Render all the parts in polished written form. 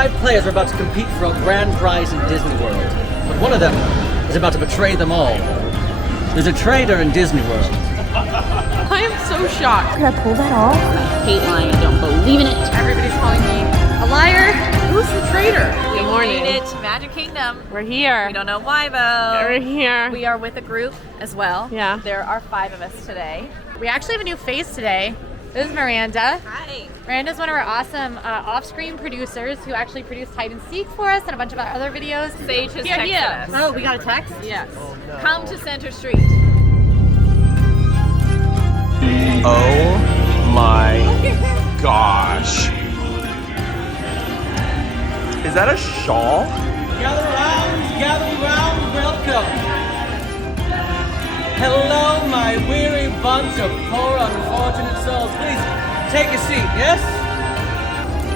5 players are about to compete for a grand prize in Disney World, but one of them is about to betray them all. There's a traitor in Disney World. I am so shocked. Could I pull that off? I hate lying, I don't believe in it. Everybody's calling me a liar. Who's the traitor? Good morning. We made it to Magic Kingdom. We're here. We don't know why though. We're here. We are with a group as well. Yeah. There are 5 of us today. We actually have a new face today. This is Miranda. Hi. Miranda's one of our awesome off-screen producers who actually produced Hide and Seek for us and a bunch of our other videos. Sage has texted us. Oh, we got a text? Yes. Oh, no. Come to Center Street. Oh my gosh. Is that a shawl? Gather round, welcome. Hello, my weary bunch of poor unfortunate souls. Please take a seat, yes?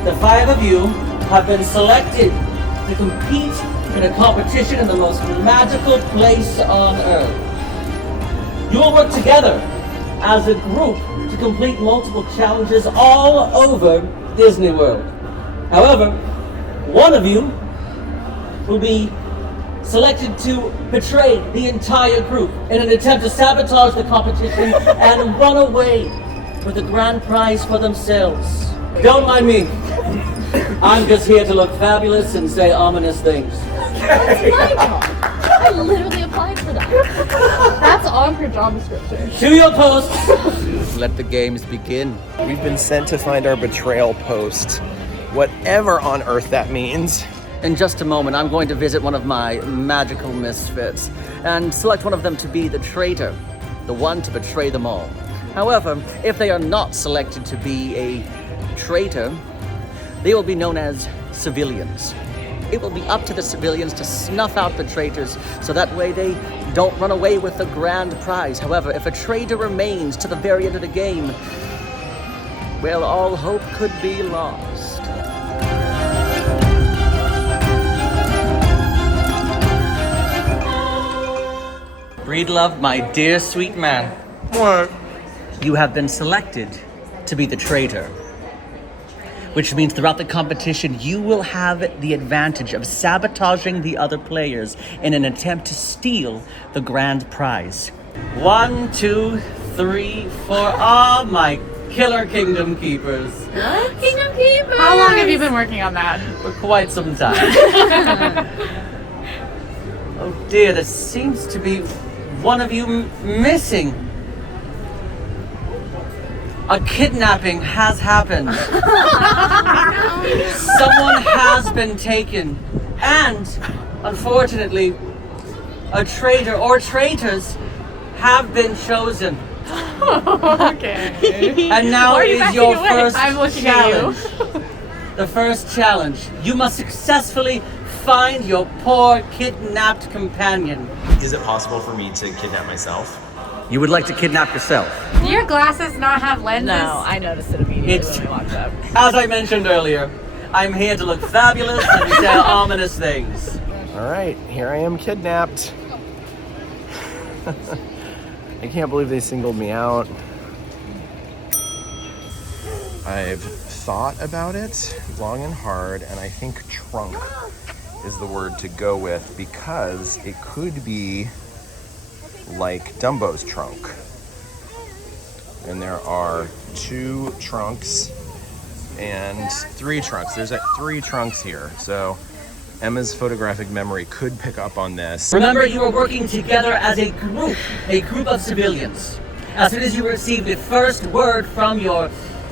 The 5 of you have been selected to compete in a competition in the most magical place on earth. You will work together as a group to complete multiple challenges all over Disney World. However, one of you will be selected to betray the entire group in an attempt to sabotage the competition and run away with the grand prize for themselves. Don't mind me. I'm just here to look fabulous and say ominous things. I literally applied for that. That's on her job description. To your posts. Let the games begin. We've been sent to find our betrayal post, whatever on earth that means. In just a moment, I'm going to visit one of my magical misfits and select one of them to be the traitor, the one to betray them all. However, if they are not selected to be a traitor, they will be known as civilians. It will be up to the civilians to snuff out the traitors so that way they don't run away with the grand prize. However, if a traitor remains to the very end of the game, well, all hope could be lost. Breedlove, my dear sweet man. What? You have been selected to be the traitor, which means throughout the competition, you will have the advantage of sabotaging the other players in an attempt to steal the grand prize. 1, 2, 3, 4. Ah, my killer kingdom keepers. What? Kingdom Keepers! How long have you been working on that? For quite some time. Oh dear, there seems to be one of you missing. A kidnapping has happened. Someone has been taken. And, unfortunately, a traitor or traitors have been chosen. Okay. And now is your first I'm looking challenge. at you. The first challenge. You must successfully find your poor kidnapped companion. Is it possible for me to kidnap myself? You would like to kidnap yourself? Do your glasses not have lenses? No, I noticed it immediately It's, when we walked up. as I mentioned earlier, I'm here to look fabulous and say ominous things. All right, here I am kidnapped. I can't believe they singled me out. I've thought about it long and hard, and I think trunk is the word to go with because it could be like Dumbo's trunk. And there are 2 trunks and 3 trunks. There's 3 trunks here. So Emma's photographic memory could pick up on this. Remember, you are working together as a group of civilians. As soon as you receive the first word from your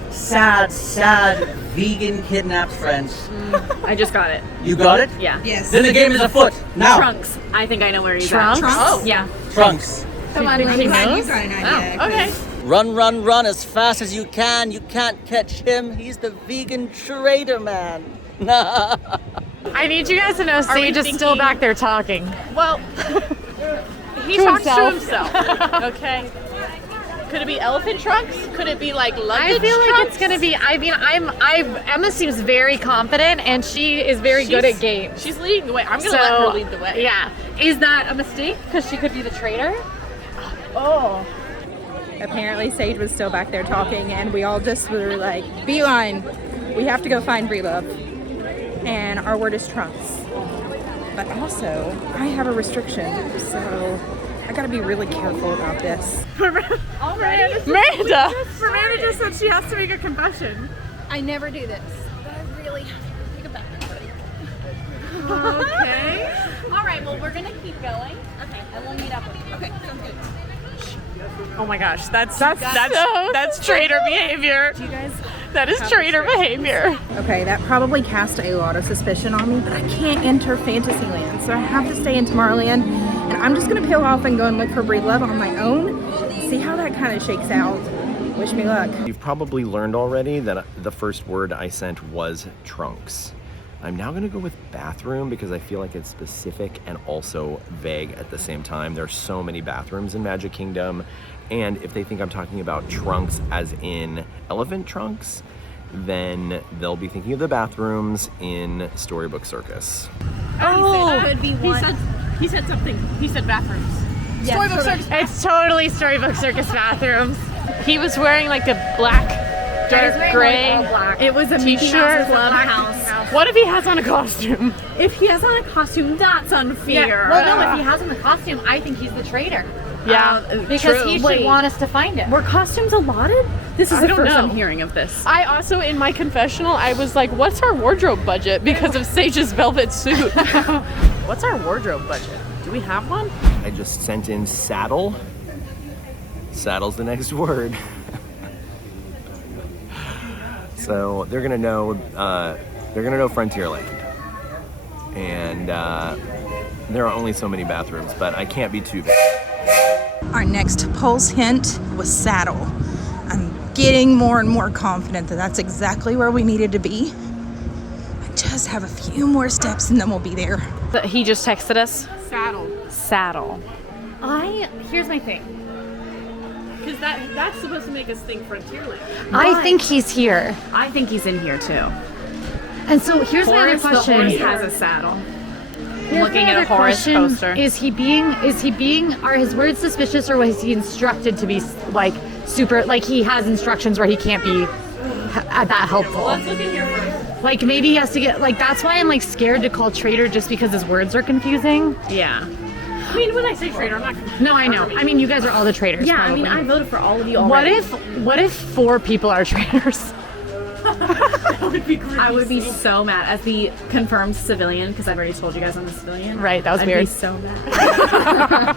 sad vegan kidnapped friends. I just got it. You got it? Yeah. Yes. Then the game is afoot. Now. Trunks. I think I know where he's Trunks? at. Oh. Yeah. Trunks. Come on, I'm glad knows? you got an idea. Oh, okay. Run as fast as you can. You can't catch him. He's the vegan traitor man. I need you guys to know Sage is still back there talking. Well, he To talks himself. to himself. Okay. Could it be elephant trunks? Could it be like luggage I feel like trunks? it's gonna be. I mean, Emma seems very confident, and she is very good at games. She's leading the way. I'm gonna let her lead the way. Yeah. Is that a mistake? Because she could be the traitor. Oh. Apparently Sage was still back there talking, and we all just were like, beeline, we have to go find Breelove. and our word is trunks. But also, I have a restriction, so I gotta be really careful about this. Already? Miranda just said she has to make a confession. I never do this, but I really have to take a bathroom break. Okay. All right, well, we're going to keep going. Okay, and we'll meet up with you. Okay, sounds good. Oh my gosh, that's traitor behavior. Do you guys? That is traitor behavior. Okay, that probably cast a lot of suspicion on me, but I can't enter Fantasyland, so I have to stay in Tomorrowland, and I'm just gonna peel off and go and look for Breed Love on my own, see how that kind of shakes out. Wish me luck. You've probably learned already that the first word I sent was trunks. I'm now gonna go with bathroom because I feel like it's specific and also vague at the same time. There's so many bathrooms in Magic Kingdom, and if they think I'm talking about trunks as in elephant trunks, then they'll be thinking of the bathrooms in Storybook Circus. Oh, Could be one. he said something. He said bathrooms. Yes, Storybook Circus. It's totally Storybook Circus bathrooms. He was wearing like a black, dark gray. It was a T-shirt. Clubhouse. What if he has on a costume? If he has on a costume, that's unfair. Well, no, if he has on the costume, I think he's the traitor. Yeah, Because he should want us to find him. Were costumes allotted? This is the don't first know. I'm hearing of this. I also, in my confessional, I was like, what's our wardrobe budget because of Sage's velvet suit? What's our wardrobe budget? Do we have one? I just sent in saddle. Saddle's the next word. So they're gonna know Frontierland, and there are only so many bathrooms, but I can't be too bad. Our next pulse hint was saddle. I'm getting more and more confident that that's exactly where we needed to be. I just have a few more steps and then we'll be there. He just texted us. Saddle. Here's my thing. Because that's supposed to make us think Frontierland. I think he's here. I think he's in here too. And so here's my other question. The horse has a saddle. Here's Looking my at a other Horace question. poster. Are his words suspicious, or was he instructed to be like super, like he has instructions where he can't be that helpful? Let's look in here first. Like maybe he has to get, like that's why I'm like scared to call traitor just because his words are confusing. Yeah. I mean, when I say traitor, I'm not. No, I know. I mean, you guys are all the traitors. Yeah, probably. I mean, I voted for all of you already. What if 4 people are traitors? That would be crazy. I would be so mad as the confirmed civilian, because I've already told you guys I'm a civilian. Right, that was I'd weird. be so mad.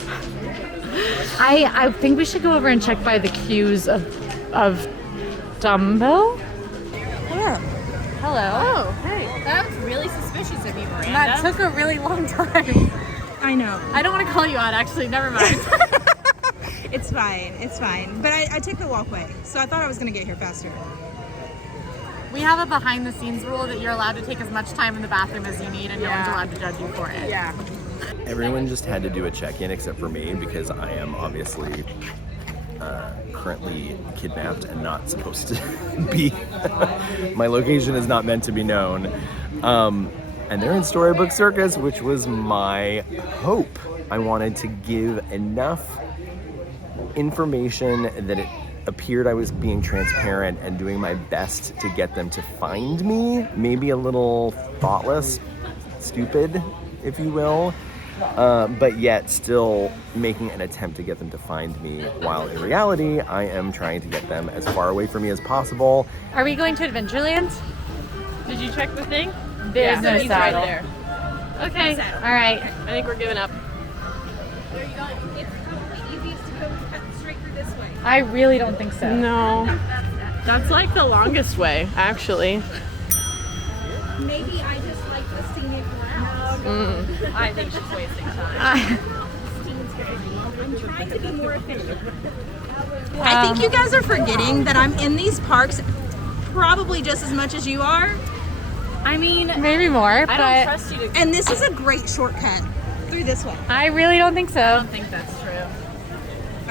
I think we should go over and check by the queues of Dumbo. Hello. Oh, hey. That was really suspicious of you, Miranda. That took a really long time. I know. I don't want to call you out, actually. Never mind. It's fine. But I took the walkway, so I thought I was gonna get here faster. We have a behind the scenes rule that you're allowed to take as much time in the bathroom as you need and no one's allowed to judge you for it. Yeah. Everyone just had to do a check-in except for me because I am obviously currently kidnapped and not supposed to be. My location is not meant to be known. And they're in Storybook Circus, which was my hope. I wanted to give enough information that it appeared I was being transparent and doing my best to get them to find me. Maybe a little thoughtless, stupid, if you will, but yet still making an attempt to get them to find me, while in reality, I am trying to get them as far away from me as possible. Are we going to Adventureland? Did you check the thing? There's no he's saddle. right there. Okay. All right. I think we're giving up. I really don't think so. No. That's like the longest way, actually. Maybe I just like listing it around. I think she's wasting time. I'm trying to be more efficient. I think you guys are forgetting that I'm in these parks probably just as much as you are. I mean, Maybe more, but I don't trust you to. And this is a great shortcut through this way. I really don't think so. I don't think that's true.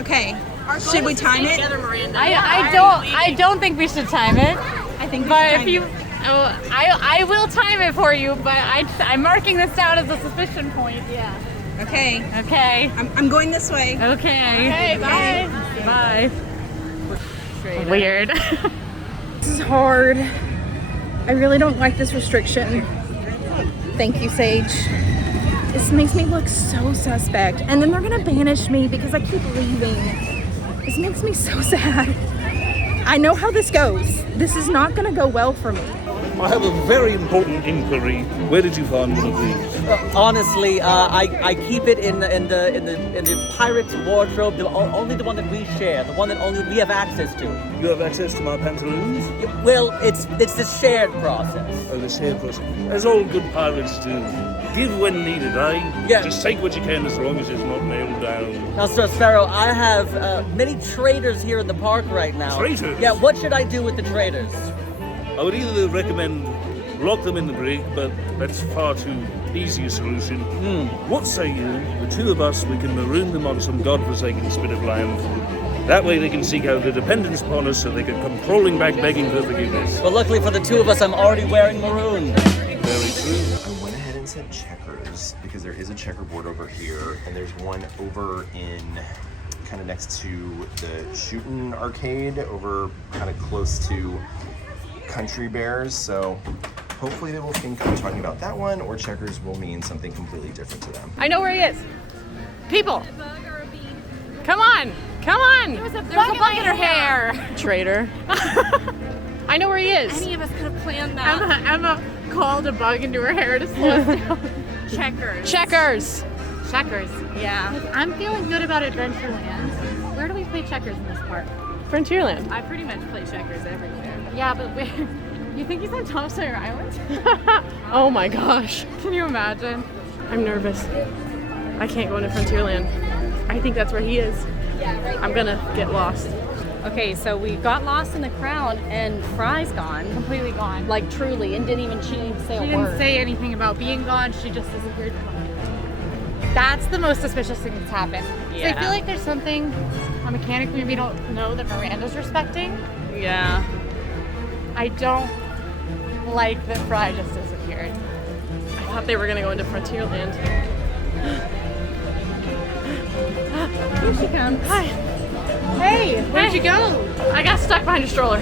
Okay. Should we time it? Together, Miranda. I don't think we should time it. I think we But should if time you, it. I will time it for you. But I'm marking this down as a suspicion point. Yeah. Okay. Okay. I'm going this way. Okay. Okay, bye. Bye. Weird. This is hard. I really don't like this restriction. Thank you, Sage. This makes me look so suspect. And then they're gonna banish me because I keep leaving. This makes me so sad. I know how this goes. This is not gonna go well for me. I have a very important inquiry. Where did you find one of these? Honestly, I keep it in the pirate's wardrobe, only the one that we share, the one that only we have access to. You have access to my pantaloons? Well, it's the shared process. Oh, the shared process. As all good pirates do. Give when needed, eh? Yeah. Just take what you can as long as it's not nailed down. Now, Sir Sparrow, I have many traders here in the park right now. Traitors? Yeah, what should I do with the traders? I would either recommend lock them in the brig, but that's far too easy a solution. What say you? The two of us, we can maroon them on some godforsaken spit of land. That way they can seek out their dependence upon us so they can come crawling back begging for forgiveness. Well, luckily for the two of us, I'm already wearing maroon. Very true. I went ahead and said checkers because there is a checkerboard over here, and there's one over in kind of next to the shooting arcade, over kind of close to Country Bears. So hopefully they will think I'm talking about that one, or checkers will mean something completely different to them. I know where he is. People. Come on. Come on. There's a bug in her hair. Traitor. I know where he is. Any of us could have planned that. Emma called a bug into her hair to slow us down. Checkers. Checkers. Checkers. Yeah. Like, I'm feeling good about Adventureland. Where do we play checkers in this park? Frontierland. I pretty much play checkers everywhere. Yeah, but you think he's on Tom Sawyer Island? Oh my gosh. Can you imagine? I'm nervous. I can't go into Frontierland. I think that's where he is. Yeah, right. I'm gonna get lost. Okay, so we got lost in the crowd and Fry's gone. Completely gone. Like truly, and didn't even say She a didn't word. say anything about being gone. She just disappeared. That's the most suspicious thing that's happened. So I Yeah. feel like there's something a mechanic maybe don't know that Miranda's respecting. Yeah. I don't like that Fry just disappeared. I thought they were gonna go into Frontierland. Here she comes. Hi. Hey, where'd you go? I got stuck behind a stroller.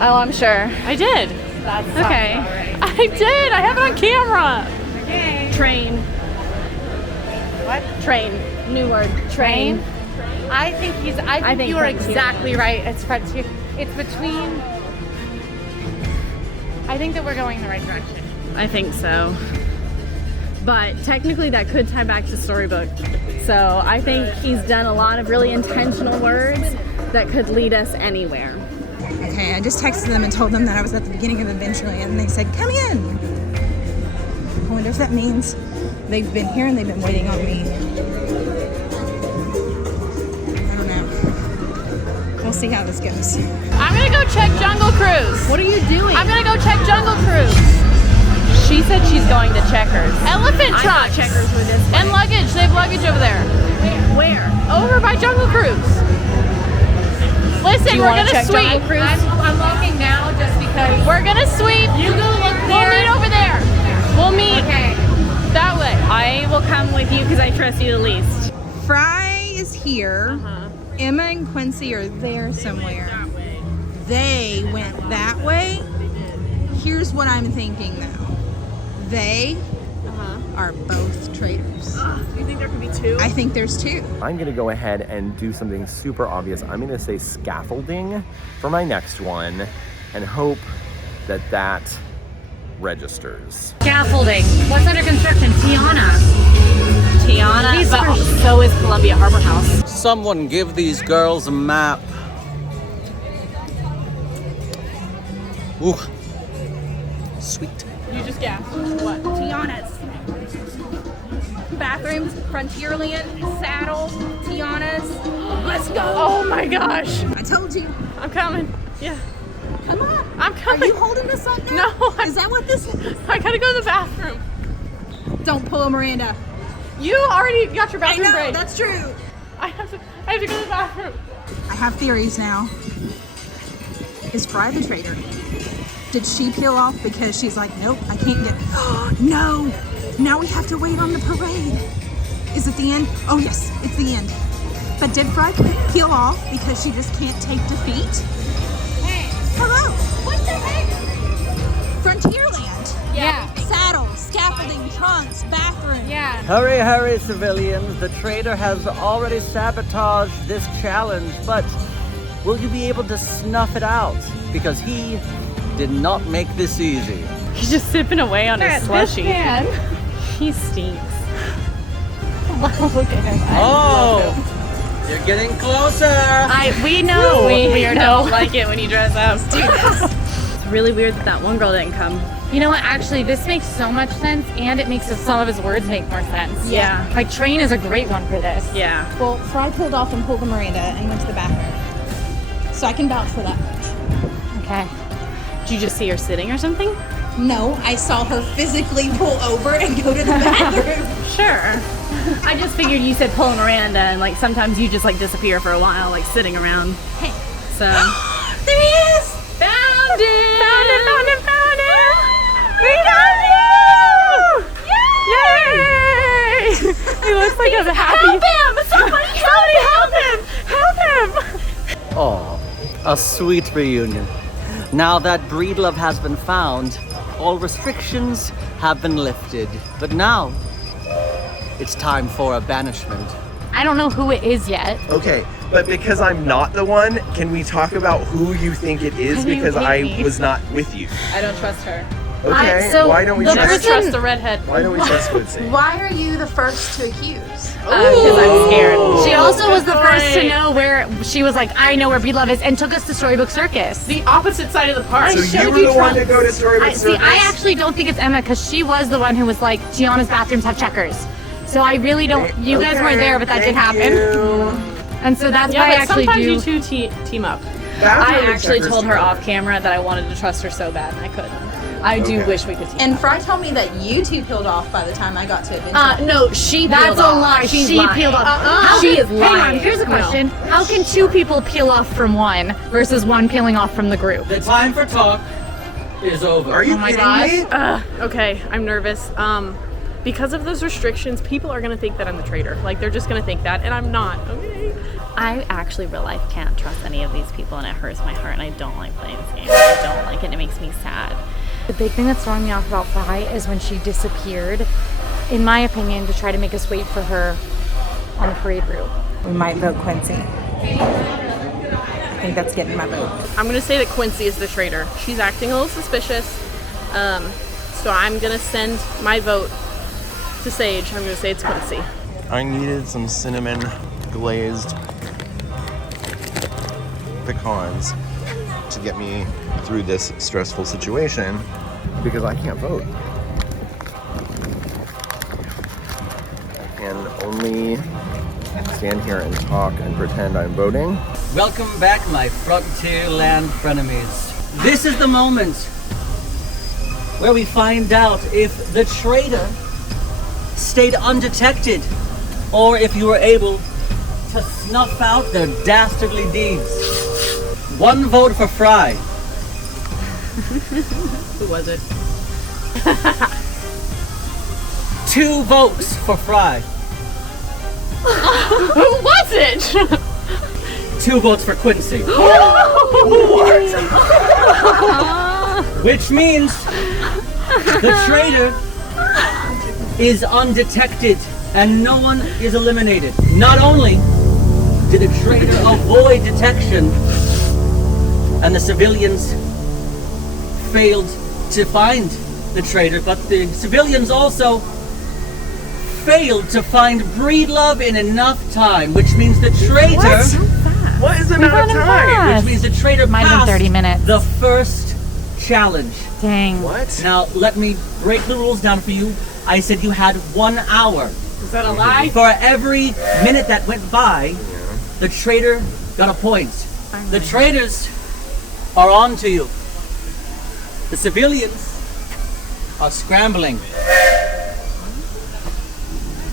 Oh, I'm sure. I did. That's Okay. I did. I have it on camera. Okay. Train. What? Train. New word. Train. I think I think you are Frontier. exactly right. It's Frontier. It's between. I think that we're going in the right direction. I think so. But technically that could tie back to Storybook. So I think he's done a lot of really intentional words that could lead us anywhere. Okay, I just texted them and told them that I was at the beginning of Adventureland, and they said, come in. I wonder if that means they've been here and they've been waiting on me. I don't know. We'll see how this goes. I'm gonna go check Jungle Cruise. What are you doing? I'm gonna go check Jungle Cruise. She said she's going to Checkers. Elephant I trucks. thought Checkers were this way. And luggage. They have luggage over there. Where? Over by Jungle Cruise. Listen, you we're wanna gonna check sweep. Jungle Cruise? I'm walking now just because. We're gonna sweep. You go look We'll there. meet over there. We'll meet Okay. that way. I will come with you because I trust you the least. Fry is here. Emma and Quincy are there somewhere. They went that way. Here's what I'm thinking though. They are both traitors. You think there could be two? I think there's two. I'm gonna go ahead and do something super obvious. I'm gonna say scaffolding for my next one and hope that that registers. Scaffolding. What's under construction? Tiana. Tiana, but so is Columbia Harbor House. Someone give these girls a map. Ooh. Sweet. You just gasped. What? Tiana's. Bathrooms, Frontierland, Saddle, Tiana's. Let's go. Oh my gosh. I told you. I'm coming. Yeah. Come on. I'm Are coming. you holding us up now? No. Is that what this is? I gotta go to the bathroom. Don't pull a Miranda. You already got your I bathroom know, break. that's true. I have to go to the bathroom. I have theories now. Is Fry the traitor? Did she peel off because she's like, nope, I can't get. No! Now we have to wait on the parade. Is it the end? Oh yes, it's the end. But did Fry peel off because she just can't take defeat? Hey! Hello! What the heck? Frontierland. Yeah. Saddle, scaffolding, Hurry, hurry, civilians. The traitor has already sabotaged this challenge, but will you be able to snuff it out? Because he did not make this easy. He's just sipping away on his slushy. He stinks. Look at him. Oh, you're getting closer. We know. We don't like it when you dress up. It's really weird that one girl didn't come. You know what? Actually, this makes so much sense, and it makes some of his words make more sense. Yeah. Like, Train is a great one for this. Yeah. Well, Fry pulled off and pulled a Miranda and went to the bathroom. So I can vouch for that much. Okay. Did you just see her sitting or something? No, I saw her physically pull over and go to the bathroom. Sure. I just figured you said pull a Miranda, and like sometimes you just like disappear for a while, like sitting around. Hey. So. There he is! Found it! Found it! Found it! Found it! We got you! Yay! He looks like a happy. Help him! Somebody help him! Help him! Oh, a sweet reunion. Now that Breedlove has been found, all restrictions have been lifted. But now, it's time for a banishment. I don't know who it is yet. Okay, but because I'm not the one, can we talk about who you think it is? Why do you Because hate I me? was not with you. I don't trust her. Okay, so why don't we the trust? person- the redhead. Why don't we trust Quincy? Why are you the first to accuse? Because I'm scared. She also was the first to know where, she was like, I know where Breedlove is, and took us to Storybook Circus. The opposite side of the park. So you were the one to go to Storybook See, Circus? I actually don't think it's Emma, because she was the one who was like, Gianna's bathrooms have checkers. So I really don't, you guys weren't there, but that did happen. And so that's why I actually sometimes do. you two team up. Bathroom I actually checkers told her too. off camera that I wanted to trust her so bad, and I couldn't. I do Okay. wish we could team And up. Fry told me that you two peeled off by the time I got to Adventure. No, she That's peeled a off. lie. She's She lying. peeled off. How she is Hang lying. on, here's a No. question. How can two people peel off from one versus one peeling off from the group? The time for talk is over. Are you my kidding gosh. me? Okay, I'm nervous. Because of those restrictions, people are gonna think that I'm the traitor. Like, they're just gonna think that, and I'm not. Okay. I actually real life can't trust any of these people, and it hurts my heart, and I don't like playing this game. I don't like it, and it makes me sad. The big thing that's throwing me off about Fry is when she disappeared, in my opinion, to try to make us wait for her on the parade route. We might vote Quincy. I think that's getting my vote. I'm gonna say that Quincy is the traitor. She's acting a little suspicious. So I'm gonna send my vote to Sage. I'm gonna say it's Quincy. I needed some cinnamon glazed pecans to get me through this stressful situation because I can't vote. I can only stand here and talk and pretend I'm voting. Welcome back, my Frontierland frenemies. This is the moment where we find out if the traitor stayed undetected or if you were able to snuff out their dastardly deeds. One vote for Fry. Who was it? 2 votes for Fry. Who was it? 2 votes for Quincy. Which means the traitor is undetected and no one is eliminated. Not only did the traitor avoid detection and the civilians failed to find the traitor, but the civilians also failed to find Breedlove in enough time, which means the traitor What is the amount of time? which means the traitor Might have been passed 30 minutes. the first challenge. Dang. What? Now, let me break the rules down for you. I said you had 1 hour. Is that a lie? For every minute that went by, the traitor got a point. The traitors are on to you. The civilians are scrambling.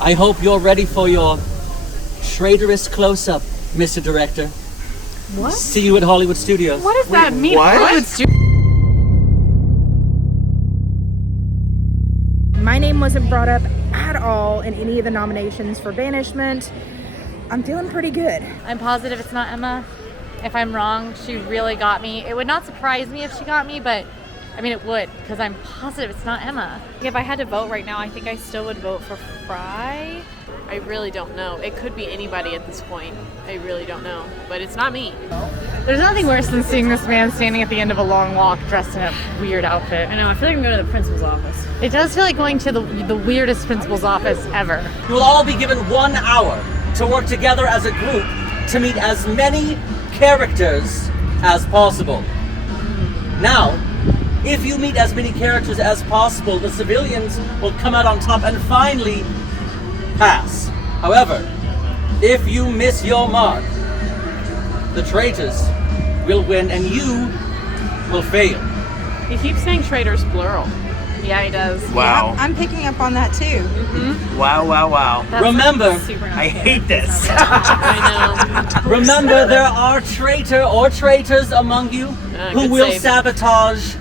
I hope you're ready for your traitorous close-up, Mr. Director. What? See you at Hollywood Studios. What does that mean? what? My name wasn't brought up at all in any of the nominations for banishment. I'm feeling pretty good. I'm positive it's not Emma. If I'm wrong, she really got me. It would not surprise me if she got me, but I mean, it would, because I'm positive it's not Emma. If I had to vote right now, I think I still would vote for Fry. I really don't know. It could be anybody at this point. I really don't know. But it's not me. There's nothing worse than seeing this man standing at the end of a long walk dressed in a weird outfit. I know, I feel like I'm going to the principal's office. It does feel like going to the weirdest principal's office ever. You will all be given 1 hour to work together as a group to meet as many characters as possible. Now, if you meet as many characters as possible, the civilians will come out on top and finally pass. However, if you miss your mark, the traitors will win and you will fail. He keeps saying traitors plural. Yeah, he does. Wow. I'm picking up on that too. Wow. Remember, I hate this. I know. remember, there are traitor or traitors among you who good will save. sabotage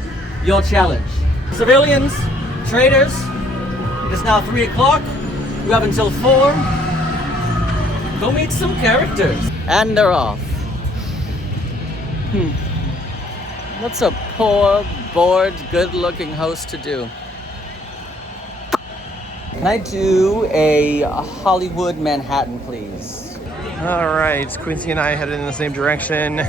your challenge. Civilians, traitors, it is now 3 o'clock. You have until 4. Go meet some characters. And they're off. What's a poor, bored, good-looking host to do? Can I do a Hollywood Manhattan, please? All right, Quincy and I headed in the same direction.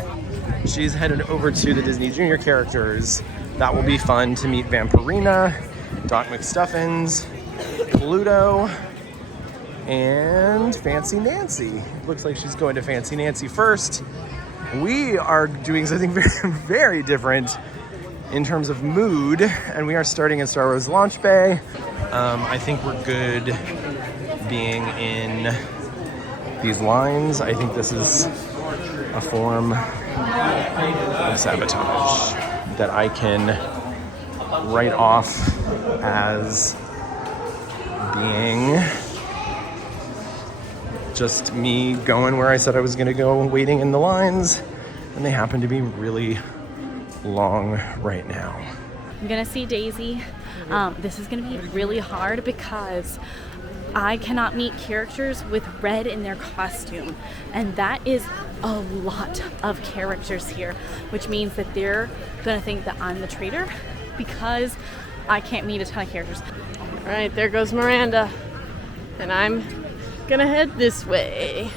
She's headed over to the Disney Junior characters. That will be fun to meet Vampirina, Doc McStuffins, Pluto, and Fancy Nancy. Looks like she's going to Fancy Nancy first. We are doing something very, very different in terms of mood, and we are starting in Star Wars Launch Bay. I think we're good being in these lines. I think this is a form of sabotage that I can write off as being just me going where I said I was gonna go, waiting in the lines, and they happen to be really long right now. I'm gonna see Daisy. This is gonna be really hard because I cannot meet characters with red in their costume, and that is a lot of characters here, which means that they're gonna think that I'm the traitor because I can't meet a ton of characters. All right, there goes Miranda. And I'm gonna head this way.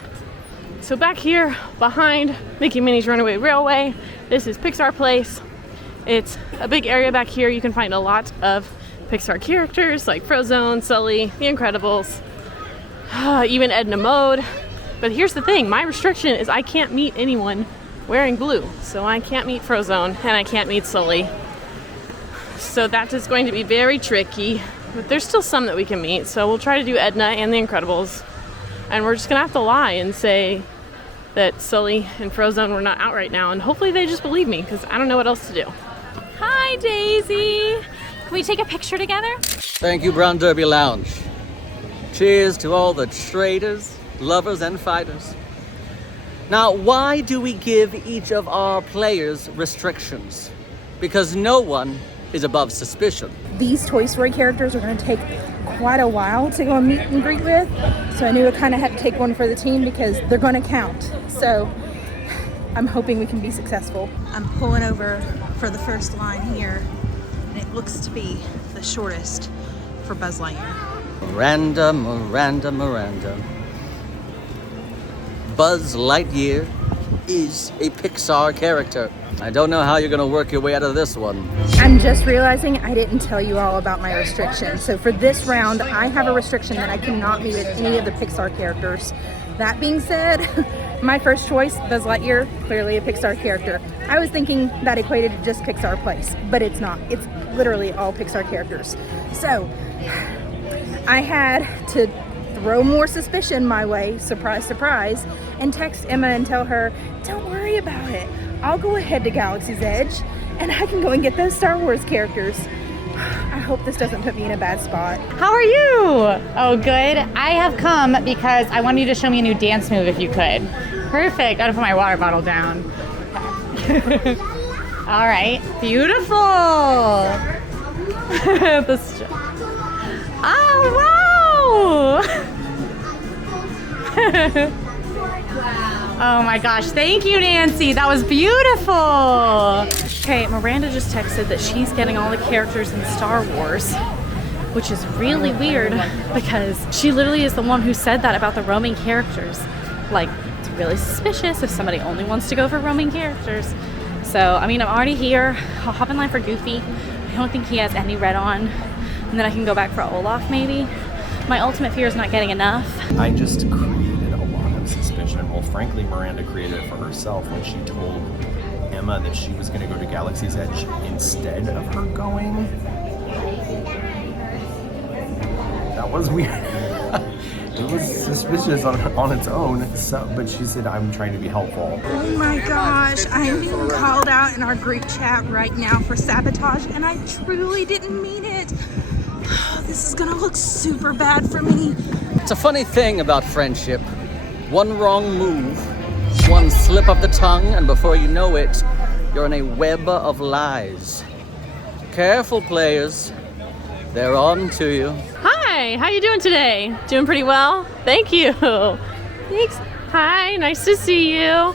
So back here behind Mickey Minnie's Runaway Railway, this is Pixar Place. It's a big area back here. You can find a lot of Pixar characters like Frozone, Sully, The Incredibles, even Edna Mode. But here's the thing, my restriction is I can't meet anyone wearing blue. So I can't meet Frozone and I can't meet Sully. So that is going to be very tricky, but there's still some that we can meet. So we'll try to do Edna and The Incredibles. And we're just gonna have to lie and say that Sully and Frozone were not out right now. And hopefully they just believe me because I don't know what else to do. Hi, Daisy. Can we take a picture together? Thank you, Brown Derby Lounge. Cheers to all the traitors, lovers, and fighters. Now, why do we give each of our players restrictions? Because no one is above suspicion. These Toy Story characters are going to take quite a while to go and meet and greet with, so I knew I kind of had to take one for the team because they're going to count. So I'm hoping we can be successful. I'm pulling over for the first line here, and it looks to be the shortest for Buzz Lightyear. Miranda, Miranda, Miranda. Buzz Lightyear is a Pixar character. I don't know how you're gonna work your way out of this one. I'm just realizing I didn't tell you all about my restrictions. So for this round, I have a restriction that I cannot meet any of the Pixar characters. That being said, my first choice, Buzz Lightyear, clearly a Pixar character. I was thinking that equated to just Pixar Place, but it's not. It's literally all Pixar characters. So I had to throw more suspicion my way, surprise, surprise, and text Emma and tell her, don't worry about it. I'll go ahead to Galaxy's Edge and I can go and get those Star Wars characters. I hope this doesn't put me in a bad spot. How are you? Oh, good. I have come because I wanted you to show me a new dance move if you could. Perfect. Gotta put my water bottle down. All right. Beautiful. Oh, wow. Oh my gosh. Thank you, Nancy. That was beautiful. Okay, Miranda just texted that she's getting all the characters in Star Wars, which is really weird because she literally is the one who said that about the roaming characters. Like, it's really suspicious if somebody only wants to go for roaming characters. So, I mean, I'm already here. I'll hop in line for Goofy. I don't think he has any red on. And then I can go back for Olaf, maybe. My ultimate fear is not getting enough. I just created a lot of suspicion. Well, frankly, Miranda created it for herself when she told Emma that she was going to go to Galaxy's Edge instead of her going. That was weird. It was suspicious on its own, so, but she said, I'm trying to be helpful. Oh my gosh, I'm being called out in our group chat right now for sabotage, and I truly didn't mean it. This is gonna look super bad for me. It's a funny thing about friendship. One wrong move, one slip of the tongue, and before you know it, you're in a web of lies. Careful, players. They're on to you. Hi, how you doing today? Doing pretty well? Thank you. Thanks. Hi, nice to see you.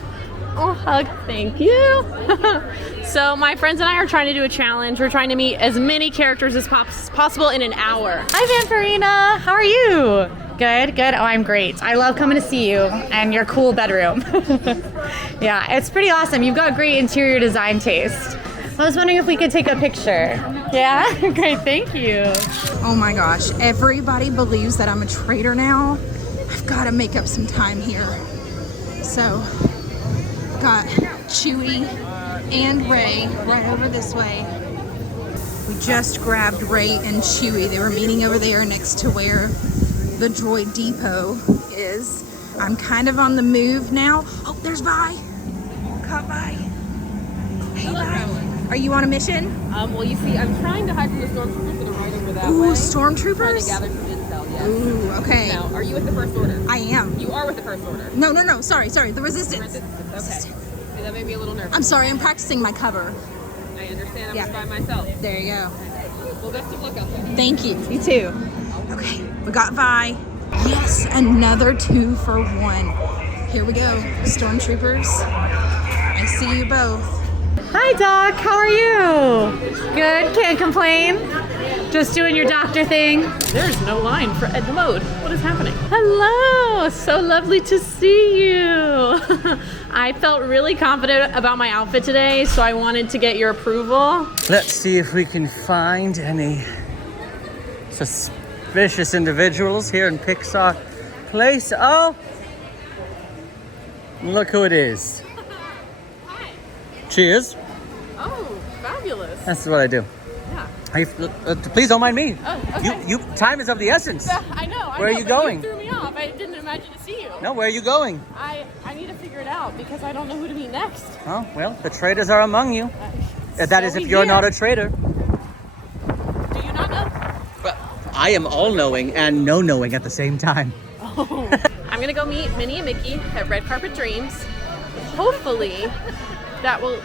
Oh, hug. Thank you. So my friends and I are trying to do a challenge. We're trying to meet as many characters as possible in an hour. Hi, Vampirina. How are you? Good, good. Oh, I'm great. I love coming to see you and your cool bedroom. Yeah, it's pretty awesome. You've got great interior design taste. I was wondering if we could take a picture. Yeah? Great, thank you. Oh my gosh, everybody believes that I'm a traitor now. I've got to make up some time here. So, got Chewie and Rey right over this way. We just grabbed Rey and Chewie. They were meeting over there next to where the droid depot is. I'm kind of on the move now. Oh, there's Vi. Caught Vi. Hey, Vi. Are you on a mission? Well, you see, I'm trying to hide from the stormtroopers that are right over that Ooh, way. stormtroopers? Trying to gather some intel, yes. Ooh, okay. Now, are you with the First Order? I am. You are with the First Order? No, sorry, the Resistance. Okay. See, that made me a little nervous. I'm sorry, I'm practicing my cover. I understand, I'm just by myself. There you go. Well, best of luck out there. Thank you. You too. Okay, we got Vi. Yes, another 2 for 1. Here we go, stormtroopers. I see you both. Hi, Doc. How are you? Good. Can't complain. Just doing your doctor thing. There's no line for Edna Mode. What is happening? Hello, so lovely to see you. I felt really confident about my outfit today, so I wanted to get your approval. Let's see if we can find any suspicious individuals here in Pixar Place. Oh, look who it is. Hi. Cheers. Oh, fabulous. That's what I do. Yeah. Hey, please don't mind me. Oh, okay. Time is of the essence. I know. Where are you going? You threw me off. I didn't imagine to see you. No, where are you going? I need to figure it out because I don't know who to meet next. Oh, well, the traitors are among you. That is if you're not a traitor. Do you not know? But I am all-knowing and no-knowing at the same time. Oh. I'm gonna go meet Minnie and Mickey at Red Carpet Dreams. Hopefully, that will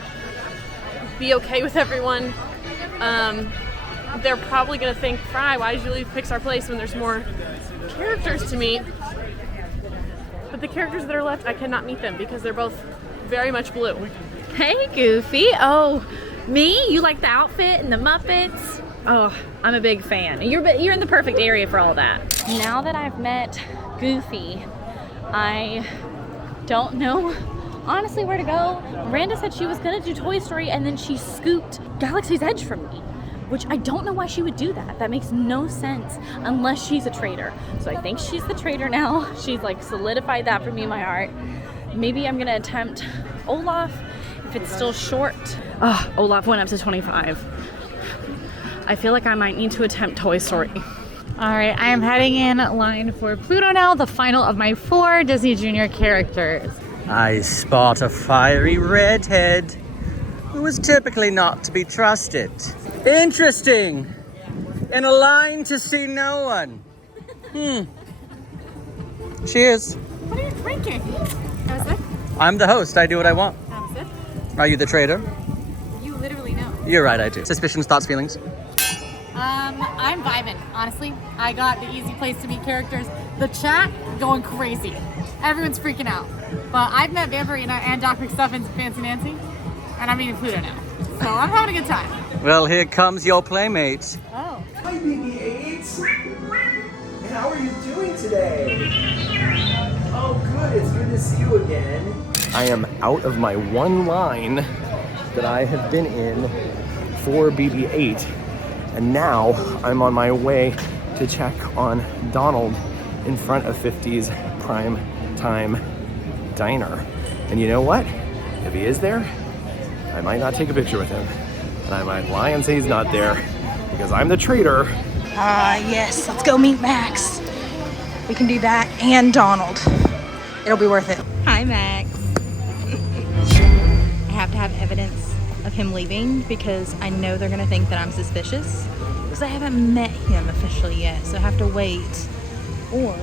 be okay with everyone. They're probably gonna think, Fry, why did you leave Pixar Place when there's more characters to meet? But the characters that are left, I cannot meet them because they're both very much blue. Hey, Goofy. Oh, me? You like the outfit and the Muppets? Oh, I'm a big fan. You're in the perfect area for all that. Now that I've met Goofy, I don't know honestly where to go. Miranda said she was gonna do Toy Story and then she scooped Galaxy's Edge from me, which I don't know why she would do that. That makes no sense unless she's a traitor. So I think she's the traitor now. She's like solidified that for me in my heart. Maybe I'm gonna attempt Olaf if it's still short. Oh, Olaf went up to 25. I feel like I might need to attempt Toy Story. All right, I am heading in line for Pluto now, the final of my 4 Disney Junior characters. I spot a fiery redhead who is typically not to be trusted. Interesting. In a line to see no one. Cheers. What are you drinking? That was it? I'm the host. I do what I want. That was it? Are you the traitor? You literally know. You're right, I do. Suspicions, thoughts, feelings? I'm vibing, honestly. I got the easy place to meet characters. The chat going crazy. Everyone's freaking out. But I've met Vampirina and Doc McStuffins and Fancy Nancy, and I'm eating Pluto now. So I'm having a good time. Well, here comes your playmate. Oh. Hi, BB-8. How are you doing today? Oh, good. It's good to see you again. I am out of my one line that I have been in for BB-8, and now I'm on my way to check on Donald in front of 50's Prime Time Diner. And you know what? If he is there, I might not take a picture with him. And I might lie and say he's not there because I'm the traitor. Yes, let's go meet Max. We can do that and Donald. It'll be worth it. Hi, Max. I have to have evidence of him leaving because I know they're gonna think that I'm suspicious because I haven't met him officially yet, so I have to wait. Or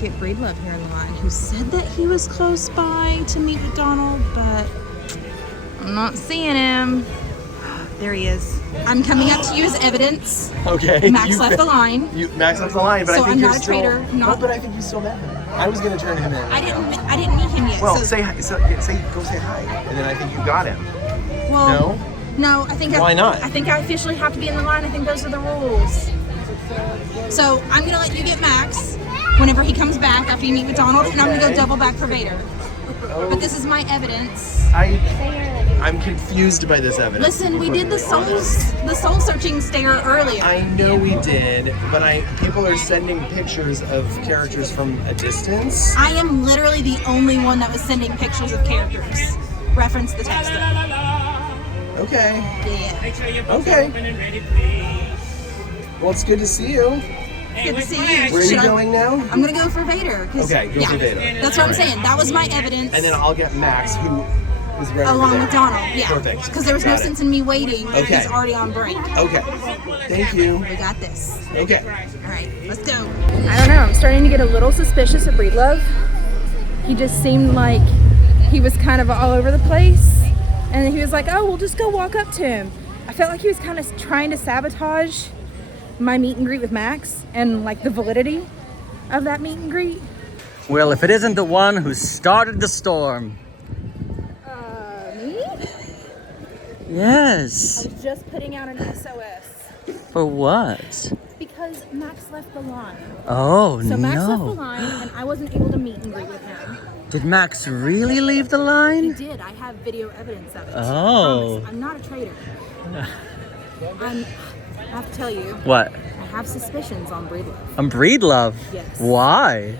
get Breedlove here in the line, who said that he was close by to meet with Donald, but I'm not seeing him. There he is. I'm coming up to you as evidence. Okay. Max left the line. Max left the line, but So I think I'm you're not a still. traitor, No, but I think you still met him. I was gonna turn him in. I didn't meet him yet. Well, so, go say hi, and then I think you got him. well, no, I think Why not? I think I officially have to be in the line. I think those are the rules. So I'm gonna let you get Max whenever he comes back after you meet with Donald, and I'm gonna go double back for Vader. But this is my evidence. I'm confused by this evidence. Listen, we did the soul searching stare earlier. I know we did, but people are sending pictures of characters from a distance. I am literally the only one that was sending pictures of characters. Reference the text. Okay. Yeah. Okay. Well, it's good to see you. Good to see you. Where are you going now? I'm gonna go for Vader. Okay, go for Vader. That's what I'm saying. That was my evidence. And then I'll get Max, who is ready along for with Vader. Donald. Yeah. Perfect. Because there was no Got it. sense in me waiting. Okay. He's already on break. Okay. Thank you. We got this. Okay. All right, let's go. I don't know. I'm starting to get a little suspicious of Breedlove. He just seemed like he was kind of all over the place. And he was like, oh, we'll just go walk up to him. I felt like he was kind of trying to sabotage my meet and greet with Max and like the validity of that meet and greet. Well, if it isn't the one who started the storm. Me? Yes. I was just putting out an SOS For what? because Max left the line. Oh, So Max left the no. line and I wasn't able to meet and greet with him. Did Max really leave the He line? did. I have video evidence of it. Oh. I promise. I'm not a traitor. I have to tell you, What? I have suspicions on Breedlove. On Breedlove? Yes. Why?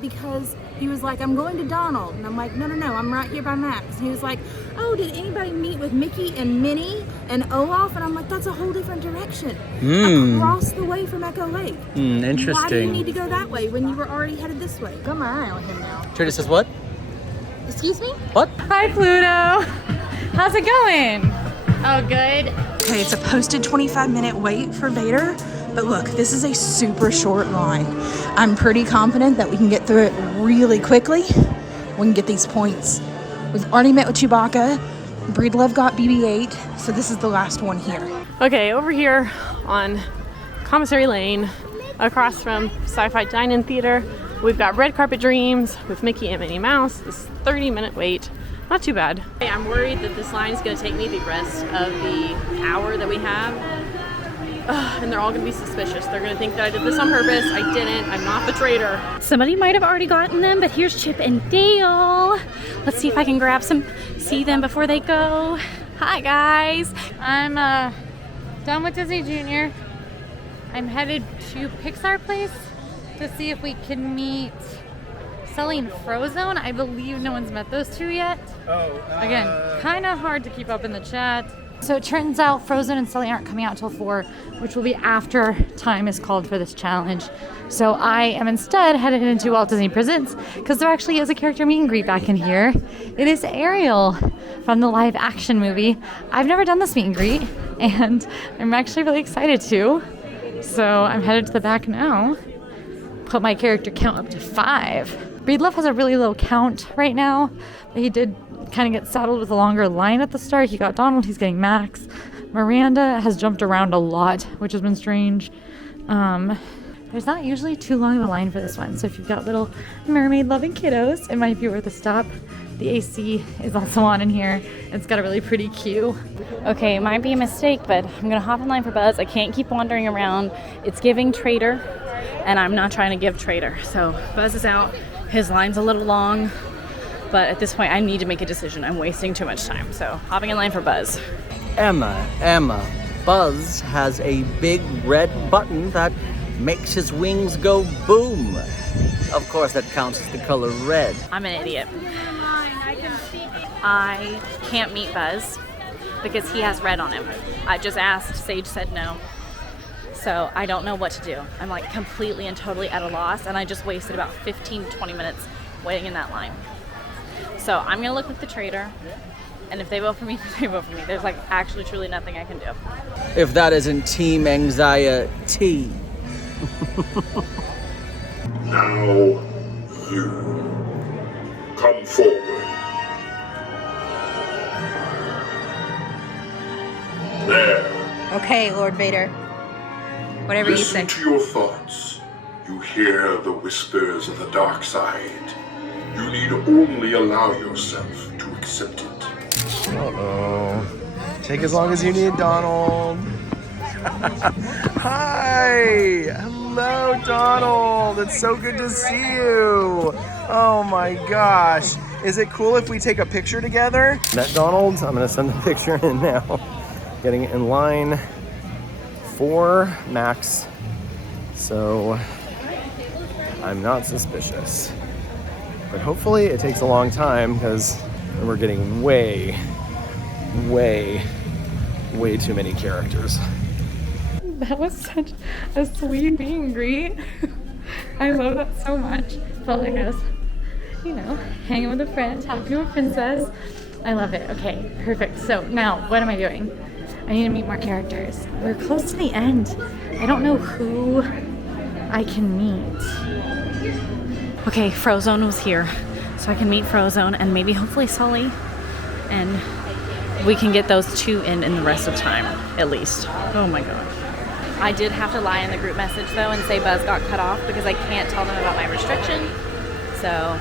Because he was like, I'm going to Donald. And I'm like, no, I'm right here by Max. And he was like, oh, did anybody meet with Mickey and Minnie and Olaf? And I'm like, that's a whole different direction. Across the way from Echo Lake. Interesting. Why do you need to go that way when you were already headed this way? Got my eye on him now. Trader says what? Excuse me? What? Hi, Pluto. How's it going? Oh, good. Okay, it's a posted 25-minute wait for Vader. But look, this is a super short line. I'm pretty confident that we can get through it really quickly. We can get these points. We've already met with Chewbacca. Breedlove got BB-8, so this is the last one here. Okay, over here on Commissary Lane, across from Sci-Fi Dine-In Theater, we've got Red Carpet Dreams with Mickey and Minnie Mouse. This 30-minute wait. Not too bad. I'm worried that this line is going to take me the rest of the hour that we have. And they're all going to be suspicious. They're going to think that I did this on purpose. I didn't. I'm not the traitor. Somebody might have already gotten them, but here's Chip and Dale. Let's see if I can see them before they go. Hi, guys. I'm done with Disney Junior. I'm headed to Pixar Place to see if we can meet Sully and Frozone. I believe no one's met those two yet. Again, kind of hard to keep up in the chat. So it turns out Frozen and Sully aren't coming out till 4, which will be after time is called for this challenge. So I am instead headed into Walt Disney Presents because there actually is a character meet and greet back in here. It is Ariel from the live action movie. I've never done this meet and greet and I'm actually really excited to. So I'm headed to the back now. Put my character count up to 5. Breedlove has a really low count right now, but he did kind of get saddled with a longer line at the start. He got Donald, he's getting Max. Miranda has jumped around a lot, which has been strange. There's not usually too long of a line for this one, so if you've got little mermaid loving kiddos, it might be worth a stop. The AC is also on in here. It's got a really pretty queue. Okay, it might be a mistake, but I'm gonna hop in line for Buzz. I can't keep wandering around. It's giving Traitor, and I'm not trying to give Traitor. So Buzz is out. His line's a little long, but at this point I need to make a decision. I'm wasting too much time. So hopping in line for Buzz. Emma, Buzz has a big red button that makes his wings go boom. Of course, that counts as the color red. I'm an idiot. I can't meet Buzz because he has red on him. I just asked, Sage said no. So I don't know what to do. I'm like completely and totally at a loss, and I just wasted about 15 to 20 minutes waiting in that line. So I'm gonna look with the Traitor, and if they vote for me, they vote for me. There's like actually truly nothing I can do. If that isn't team anxiety. Now, you come forward. There. Okay, Lord Vader. Whatever you say. Listen to your thoughts. You hear the whispers of the dark side. You need only allow yourself to accept it. Uh-oh. Take as long as you need, Donald. Hi! Hello, Donald! It's so good to see you! Oh my gosh. Is it cool if we take a picture together? Met Donald. I'm gonna send the picture in now. Getting in line for Max. So I'm not suspicious. But hopefully it takes a long time because we're getting way too many characters. That was such a sweet meet and greet. I love that so much. Felt like I was, you know, hanging with a friend, talking to a princess. I love it. Okay, perfect. So now, what am I doing? I need to meet more characters. We're close to the end. I don't know who I can meet. Okay, Frozone was here, so I can meet Frozone and maybe hopefully Sully, and we can get those two in the rest of time, at least. Oh my god. I did have to lie in the group message though and say Buzz got cut off because I can't tell them about my restriction. So,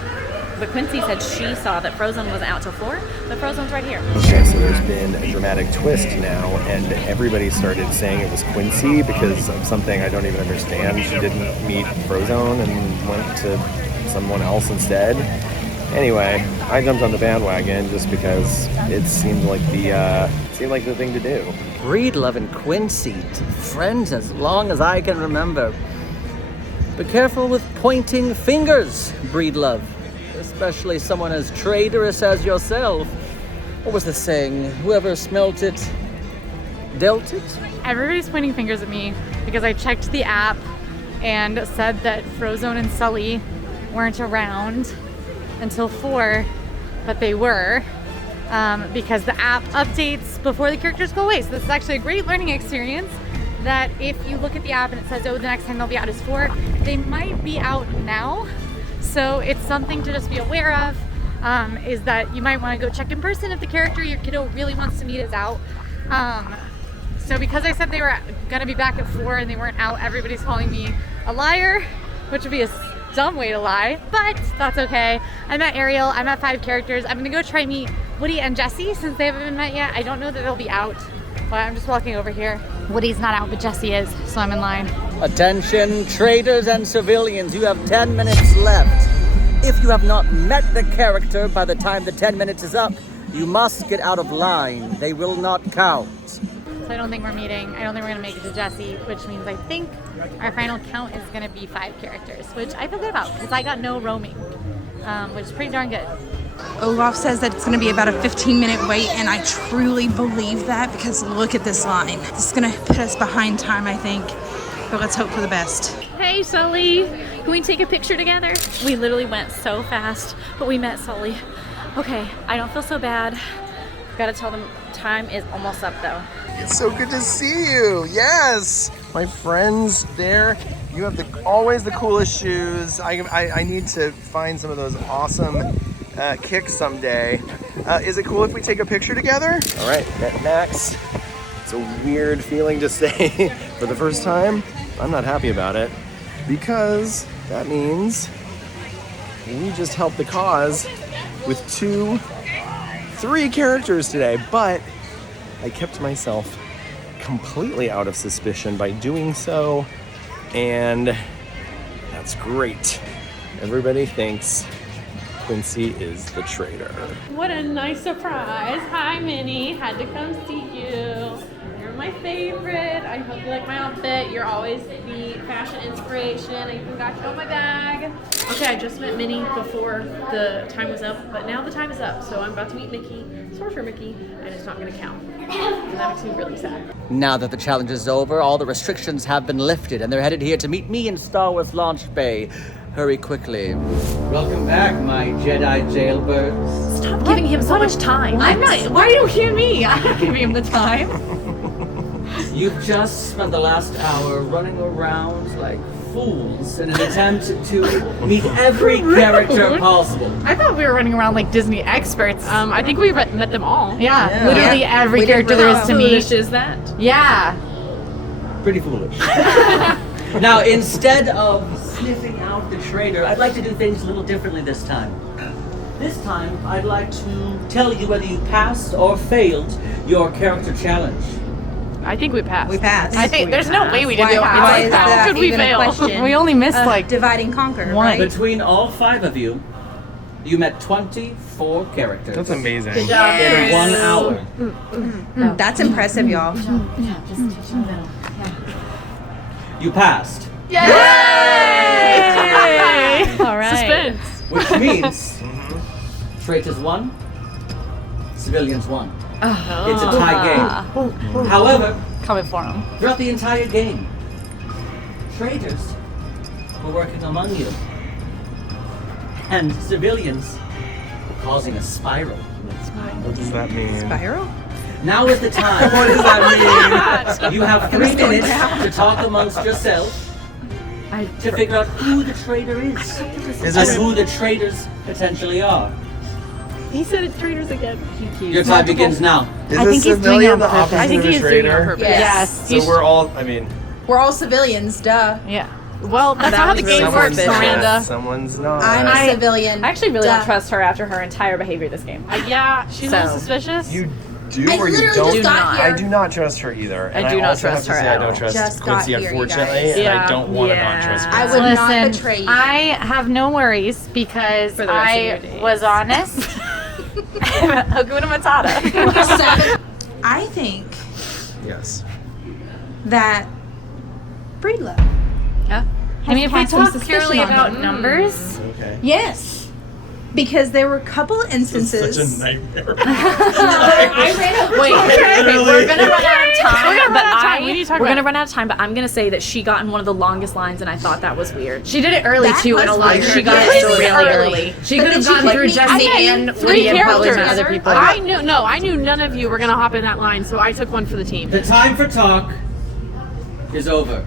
but Quincy said she saw that Frozone wasn't out till 4, but Frozone's right here. Okay, so there's been a dramatic twist now, and everybody started saying it was Quincy because of something I don't even understand. She didn't meet Frozone and went to someone else instead. Anyway, I jumped on the bandwagon just because it seemed like the thing to do. Breedlove and Quincy, friends as long as I can remember. Be careful with pointing fingers, Breedlove. Especially someone as traitorous as yourself. What was the saying? Whoever smelt it, dealt it? Everybody's pointing fingers at me because I checked the app and said that Frozone and Sully weren't around until 4, but they were. Because the app updates before the characters go away. So this is actually a great learning experience that if you look at the app and it says, oh, the next time they'll be out is 4, they might be out now. So it's something to just be aware of, is that you might want to go check in person if the character your kiddo really wants to meet is out. So because I said they were going to be back at 4 and they weren't out, everybody's calling me a liar, which would be a dumb way to lie, but that's okay. I met Ariel, I met 5 characters. I'm gonna go try meet Woody and Jessie since they haven't been met yet. I don't know that they'll be out, but I'm just walking over here. Woody's not out, but Jessie is, so I'm in line. Attention, traitors and civilians, you have 10 minutes left. If you have not met the character by the time the 10 minutes is up, you must get out of line. They will not count. So I don't think we're meeting. I don't think we're gonna make it to Jessie, which means I think our final count is gonna be 5 characters, which I feel good about because I got no roaming, which is pretty darn good. Olaf says that it's going to be about a 15-minute wait, and I truly believe that because look at this line. This is going to put us behind time, I think, but let's hope for the best. Hey Sully, can we take a picture together? We literally went so fast, but we met Sully. Okay, I don't feel so bad. Gotta tell them time is almost up though. It's so good to see you. Yes, my friends there. You have always the coolest shoes. I need to find some of those awesome kicks someday. Is it cool if we take a picture together? All right, met Max. It's a weird feeling to say for the first time. I'm not happy about it because that means we just helped the cause with 3 characters today, but I kept myself completely out of suspicion by doing so, and that's great. Everybody thinks Quincy is the traitor. What a nice surprise. Hi, Minnie. Had to come see you. You're my favorite. I hope you like my outfit. You're always the fashion inspiration. I even got you on my bag. Okay, I just met Minnie before the time was up, but now the time is up, so I'm about to meet Mickey, Sorcerer Mickey, and it's not going to count. And that makes me really sad. Now that the challenge is over, all the restrictions have been lifted, and they're headed here to meet me in Star Wars Launch Bay. Hurry quickly. Welcome back, my Jedi jailbirds. Stop giving him so much time. I'm not. Why are you giving me? I'm not giving him the time. You've just spent the last hour running around like fools in an attempt to meet every character possible. I thought we were running around like Disney experts. I think we met them all. Yeah, literally every character there is to meet. How foolish is that? Yeah. Pretty foolish. Now, instead of sniffing out the traitor, I'd like to do things a little differently this time. This time, I'd like to tell you whether you passed or failed your character challenge. I think we passed. We passed. I think there's no way we did it. Why is How that could we even fail? a question? We only missed like Divide and conquer, one. right? Between all 5 of you, you met 24 characters. That's amazing. In 1 hour. That's impressive, y'all. You passed. Yay! All right. Suspense. Which means traitors won, civilians won. It's a tie game. However, Coming for him. throughout the entire game, traitors were working among you, and civilians were causing a spiral. What does that mean? Spiral? Now is the time. What does that mean? You have 3 minutes to talk amongst yourselves to figure out who the traitor is and who the traitors potentially are. He said it's traitors again. Your time begins now. Is I a think he's doing it civilian on the purpose. opposite I think of a he is doing it on traitor? purpose. Yes. So we're all, I mean, We're all civilians, duh. Yeah. Well, that's not how the game someone's works, not, Miranda. someone's not. I'm a civilian. I actually really duh. don't trust her after her entire behavior this game. Yeah, she's a little So- suspicious. You do I or you literally don't? just got I here. do not trust her either. And I do not also trust have to her say at I don't all. trust Just got Quincy, here, you unfortunately, guys. and Yeah. I don't want to not trust I Quincy. would not Listen, betray you. I have no worries because For the rest of I your days. was honest. Hakuna Matata. I think Yes. that breed love. I mean, if we Have some talk purely suspicion on about him. numbers, Okay. Yes. Because there were a couple instances. Such a nightmare. Wait, we're gonna run out of time. We're gonna run but out of time. We need to talk we're about gonna it. run out of time, but I'm gonna say that she got in one of the longest lines, and I thought that was weird. she did it early That too in a was lot. weird. She got Yes. it really Early. early. She But could have then she gotten put through me- Jesse I and met 3 Lydia and probably characters. some other people. I knew none of you were gonna hop in that line, so I took one for the team. The time for talk is over.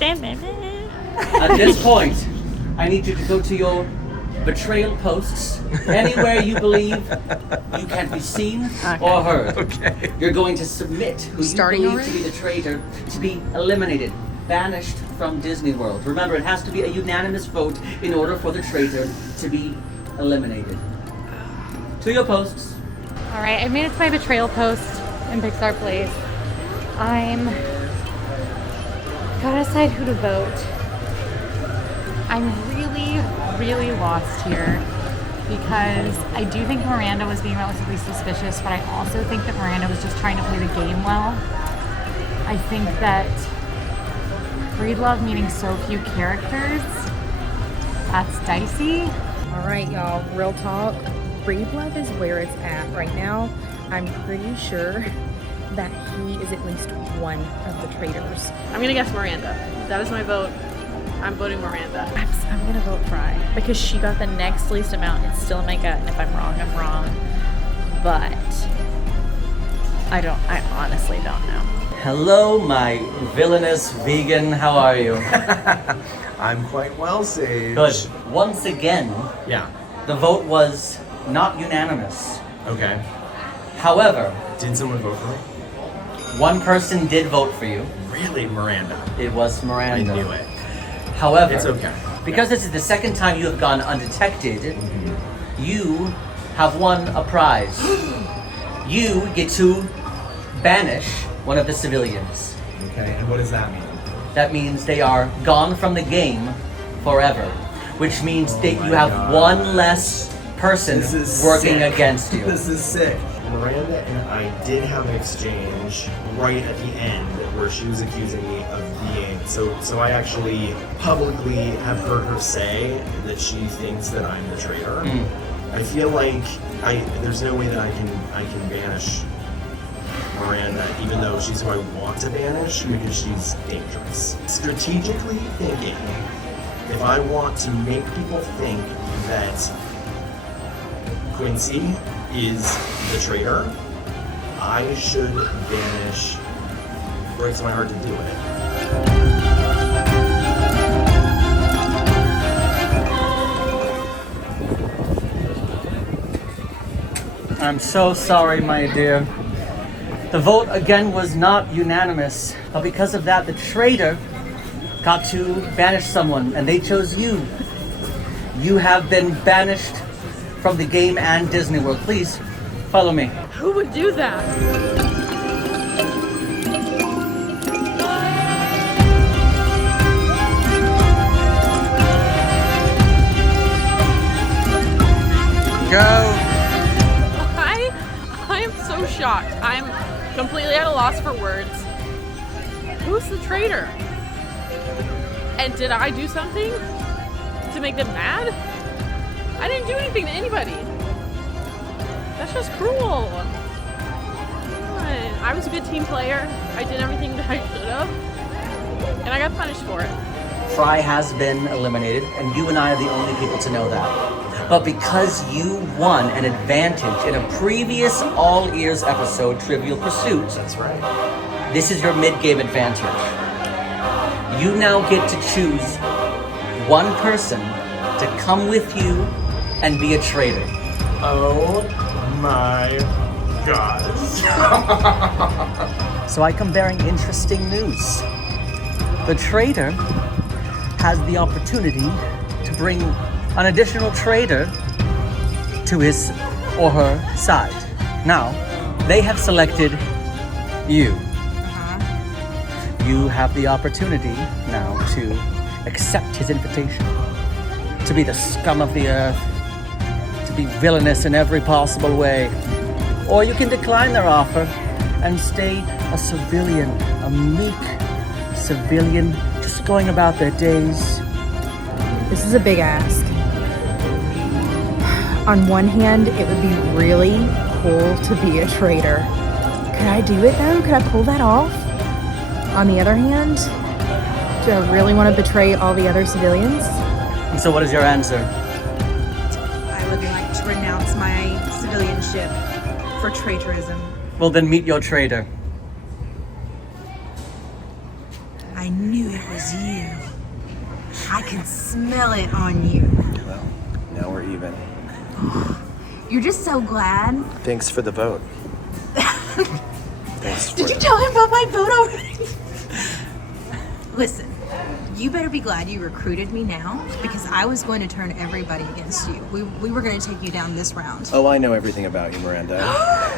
At this point, I need you to go to your betrayal posts anywhere you believe you can be seen or heard. Okay. You're going to submit who Starting you believe to already? be the traitor to be eliminated, banished from Disney World. Remember, it has to be a unanimous vote in order for the traitor to be eliminated. To your posts. All right, I made it to my betrayal post in Pixar Place. I'm gotta decide who to vote. I'm really lost here because I do think Miranda was being relatively suspicious, but I also think that Miranda was just trying to play the game well. I think that Breedlove meaning so few characters, that's dicey. All right, y'all, real talk. Breedlove is where it's at right now. I'm pretty sure that he is at least one of the traitors. I'm gonna guess Miranda. That is my vote. I'm voting Miranda. I'm gonna vote Fry because she got the next least amount. It's still in my gut, and if I'm wrong. But I honestly don't know. Hello, my villainous vegan. How are you? I'm quite well, Sage. Good. Once again, Yeah. the vote was not unanimous. Okay. However, Did someone vote for me? one person did vote for you. Really, Miranda? It was I Miranda. knew it. However, It's okay. because this is the second time you have gone undetected, you have won a prize. You get to banish one of the civilians. Okay, and what does that mean? That means they are gone from the game forever, which means that you have one less person working against you. This is sick. Miranda and I did have an exchange right at the end where she was accusing me of being so I actually publicly have heard her say that she thinks that I'm the traitor. I feel like there's no way that I can banish Miranda, even though she's who I want to banish, because she's dangerous. Strategically thinking, if I want to make people think that Quincy is the traitor, I should banish. Breaks my heart to do it. I'm so sorry, my dear. The vote again was not unanimous, but because of that, the traitor got to banish someone, and they chose you. You have been banished from the game and Disney World. Please, follow me. Who would do that? Go! I am so shocked. I'm completely at a loss for words. Who's the traitor? And did I do something to make them mad? I didn't do anything to anybody. That's just cruel. I was a good team player. I did everything that I should have. And I got punished for it. Fry has been eliminated, and you and I are the only people to know that. But because you won an advantage in a previous All Ears episode, Trivial Pursuit. That's right. This is your mid-game advantage. You now get to choose one person to come with you and be a traitor. Oh my God. So I come bearing interesting news. The traitor has the opportunity to bring an additional traitor to his or her side. Now, they have selected you. You have the opportunity now to accept his invitation, to be the scum of the earth, to be villainous in every possible way. Or you can decline their offer and stay a civilian, a meek civilian, just going about their days. This is a big ask. On one hand, it would be really cool to be a traitor. Could I do it though? Could I pull that off? On the other hand, do I really want to betray all the other civilians? And so what is your answer? I would like to renounce my civilianship for traitorism. Well, then meet your traitor. I knew it was you. I can smell it on you. Well, now we're even. You're just so glad. Thanks for the vote. Thanks for Did you tell him about my vote already? Listen, you better be glad you recruited me now, because I was going to turn everybody against you. We were going to take you down this round. Oh, I know everything about you, Miranda.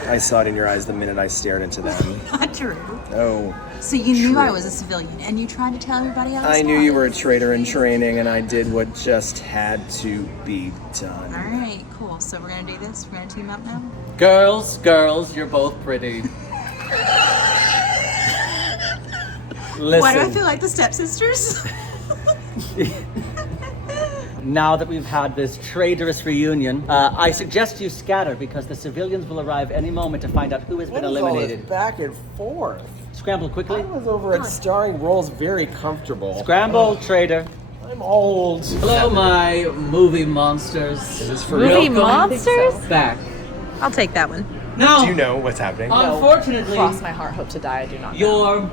I saw it in your eyes the minute I stared into them. Not true. Oh. So you knew I was a civilian, and you tried to tell everybody else. I knew you were a traitor in training, and I did what just had to be done. All right, cool. So we're going to do this? We're going to team up now? Girls, you're both pretty. Listen. Why do I feel like the stepsisters? Now that we've had this traitorous reunion, I suggest you scatter because the civilians will arrive any moment to find out who has been eliminated. Back and forth. Scramble quickly. I was over at starring roles very comfortable. Scramble, traitor. I'm old. Hello, my movie monsters. Is this for Movie real? monsters? Back. I'll take that one. No. Do you know what's happening? Unfortunately, Cross my heart, hope to die. I do not know. your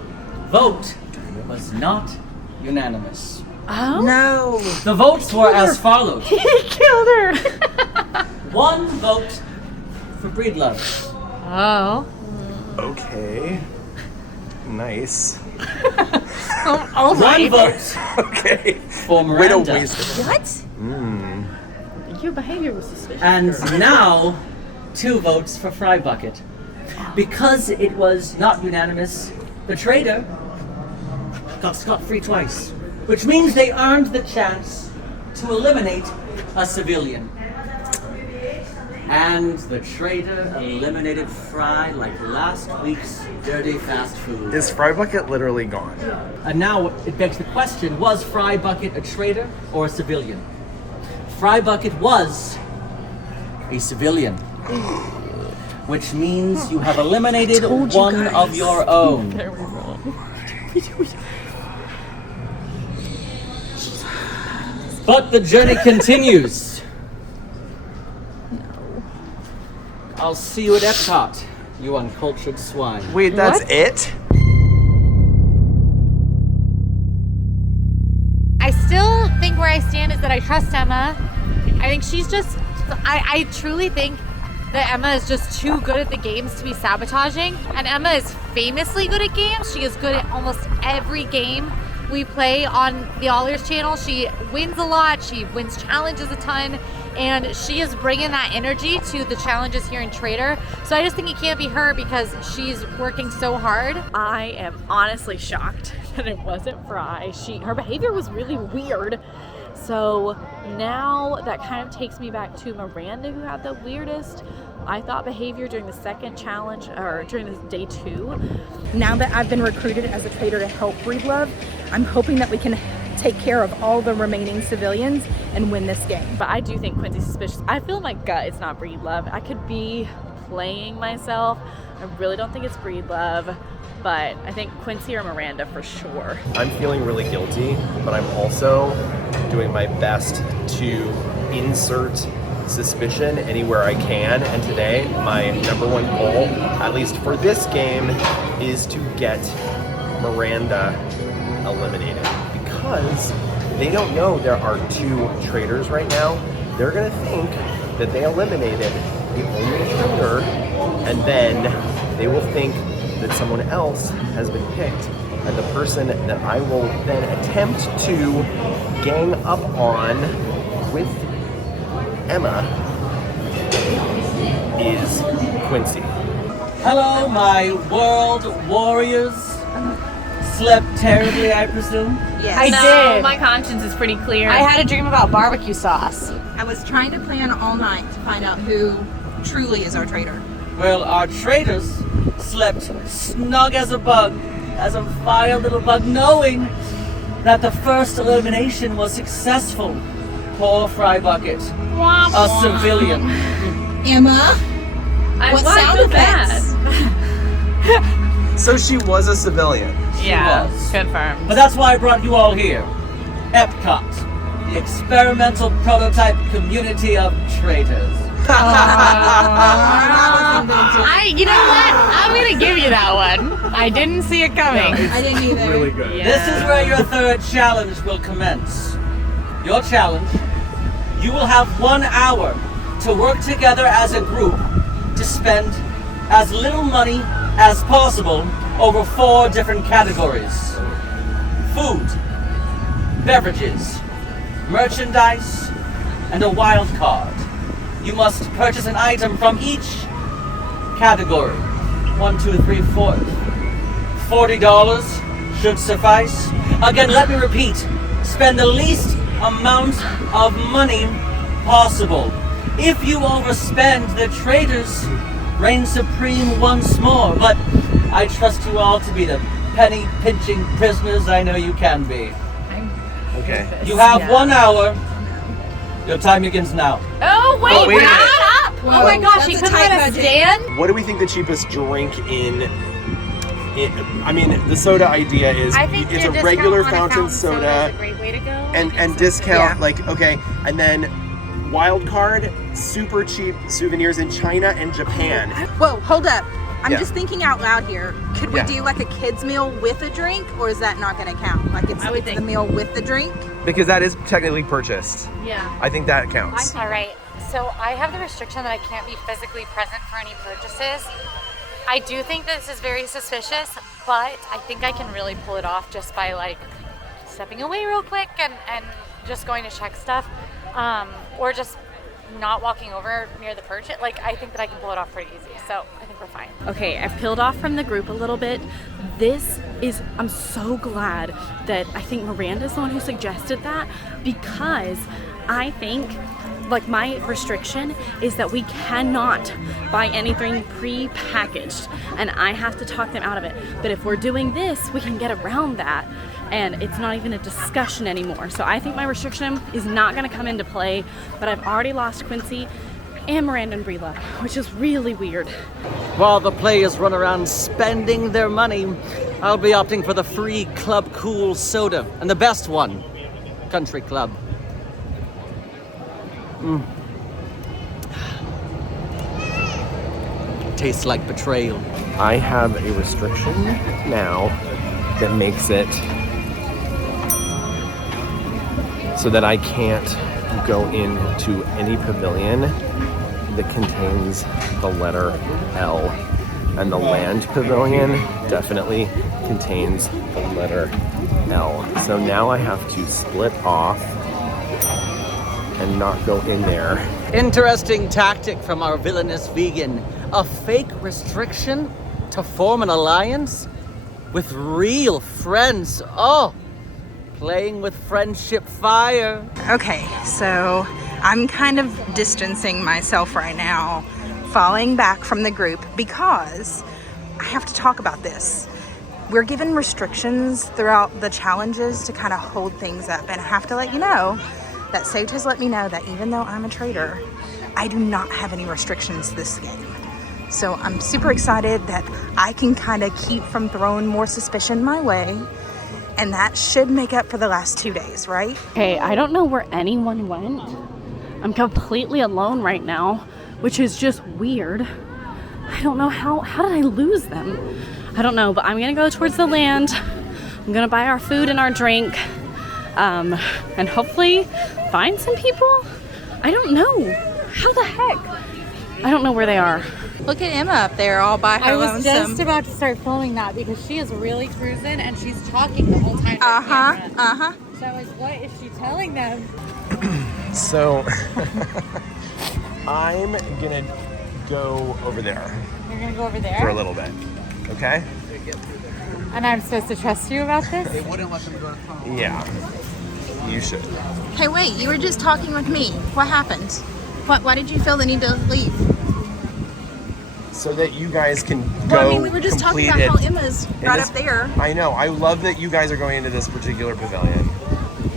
vote was not unanimous. Oh? No. The votes were as follows. He killed her. 1 vote for Breedlove. Oh. Okay. Nice. Oh 1 vote Okay. for Way to Miranda. waste it. What? Mm. your behavior was suspicious. And now, 2 votes for Fry Bucket. Because it was not unanimous, the traitor got scot-free twice, which means they earned the chance to eliminate a civilian. And the traitor eliminated Fry like last week's dirty fast food. Is Fry Bucket literally gone? And now it begs the question, was Fry Bucket a traitor or a civilian? Fry Bucket was a civilian. Which means you have eliminated one of your own. But the journey continues. I'll see you at Epcot, you uncultured swine. Wait, that's it? I still think where I stand is that I trust Emma. I think she's just, I truly think that Emma is just too good at the games to be sabotaging. And Emma is famously good at games. She is good at almost every game we play on the AllEars channel. She wins a lot, she wins challenges a ton, and she is bringing that energy to the challenges here in Traitor. So I just think it can't be her because she's working so hard. I am honestly shocked that it wasn't Fry. Her behavior was really weird. So now that kind of takes me back to Miranda, who had the weirdest, I thought, behavior during the second challenge, or during this day 2. Now that I've been recruited as a traitor to help Breedlove, I'm hoping that we can take care of all the remaining civilians and win this game. But I do think Quincy's suspicious. I feel in my gut it's not Breedlove. I could be playing myself. I really don't think it's Breedlove, but I think Quincy or Miranda for sure. I'm feeling really guilty, but I'm also doing my best to insert suspicion anywhere I can, and today my number 1 goal, at least for this game, is to get Miranda eliminated, because they don't know there are 2 traitors right now. They're gonna think that they eliminated the only traitor, and then they will think that someone else has been picked, and the person that I will then attempt to gang up on with Emma is Quincy. Hello, my world warriors. Slept terribly, I presume? Yes. I did. My conscience is pretty clear. I had a dream about barbecue sauce. I was trying to plan all night to find out who truly is our traitor. Well, our traitors slept snug as a bug, as a vile little bug, knowing that the first elimination was successful. Poor Fry Bucket, a civilian. Emma, what sound effects? So she was a civilian. Yeah, was. confirmed. But that's why I brought you all here. Epcot, the experimental prototype community of traitors. You know what? I'm gonna give you that one. I didn't see it coming. I didn't either. Really good. This is where your third challenge will commence. Your challenge, you will have 1 hour to work together as a group to spend as little money as possible over 4 different categories: food, beverages, merchandise, and a wild card. You must purchase an item from each category. 1, 2, 3, 4. $40 should suffice. Again, let me repeat, spend the least amount of money possible. If you overspend, the traitors reign supreme once more, but I trust you all to be the penny-pinching prisoners I know you can be. Okay. You have 1 hour. Your time begins now. Oh, wait, wait a we're minute. not up! Whoa, Oh my gosh, that's she a couldn't tight let us budget. stand? What do we think the cheapest drink in I mean, the soda idea is I think it's your a discount regular on a fountain is soda a great way to go. and discount, Yeah. like, okay, and then wild card, super cheap souvenirs in China and Japan. Whoa, hold up. I'm Yeah. just thinking out loud here. Could we Yeah. do like a kid's meal with a drink, or is that not going to count? Like it's the meal with the drink? Because that is technically purchased. Yeah. I think that counts. All right, so I have the restriction that I can't be physically present for any purchases. I do think this is very suspicious, but I think I can really pull it off just by like stepping away real quick and just going to check stuff, or just not walking over near the perch, like I think that I can pull it off pretty easy. So I think we're fine. Okay, I've peeled off from the group a little bit. I'm so glad that I think Miranda's the one who suggested that, because I think like my restriction is that we cannot buy anything pre-packaged, and I have to talk them out of it. But if we're doing this, we can get around that, and it's not even a discussion anymore. So I think my restriction is not going to come into play, but I've already lost Quincy and Miranda and Breela, which is really weird. While the players run around spending their money, I'll be opting for the free Club Cool soda, and the best one, Country Club. Tastes like betrayal. I have a restriction now that makes it so that I can't go into any pavilion that contains the letter L. And the land pavilion definitely contains the letter L. So now I have to split off and not go in there. Interesting tactic from our villainous vegan. A fake restriction to form an alliance with real friends. Oh, playing with friendship fire. Okay, so I'm kind of distancing myself right now, falling back from the group, because I have to talk about this. We're given restrictions throughout the challenges to kind of hold things up, and I have to let you know that Sage has let me know that even though I'm a traitor, I do not have any restrictions this game. So I'm super excited that I can kind of keep from throwing more suspicion my way, and that should make up for the last 2 days, right? Okay, I don't know where anyone went. I'm completely alone right now, which is just weird. I don't know how did I lose them? I don't know, but I'm gonna go towards the land. I'm gonna buy our food and our drink, and hopefully find some people. I don't know. How the heck? I don't know where they are. Look at Emma up there all by her lonesome. I was just about to start filming that because she is really cruising and she's talking the whole time. So I was, what is she telling them? So I'm gonna go over there. You're gonna go over there? For a little bit, okay? And I'm supposed to trust you about this? They wouldn't let them go to home. Yeah, you should. Hey, wait, you were just talking with me. What happened? Why did you feel the need to leave? So that you guys can go. Well, I mean, we were just talking about how Emma's right up there. I know. I love that you guys are going into this particular pavilion.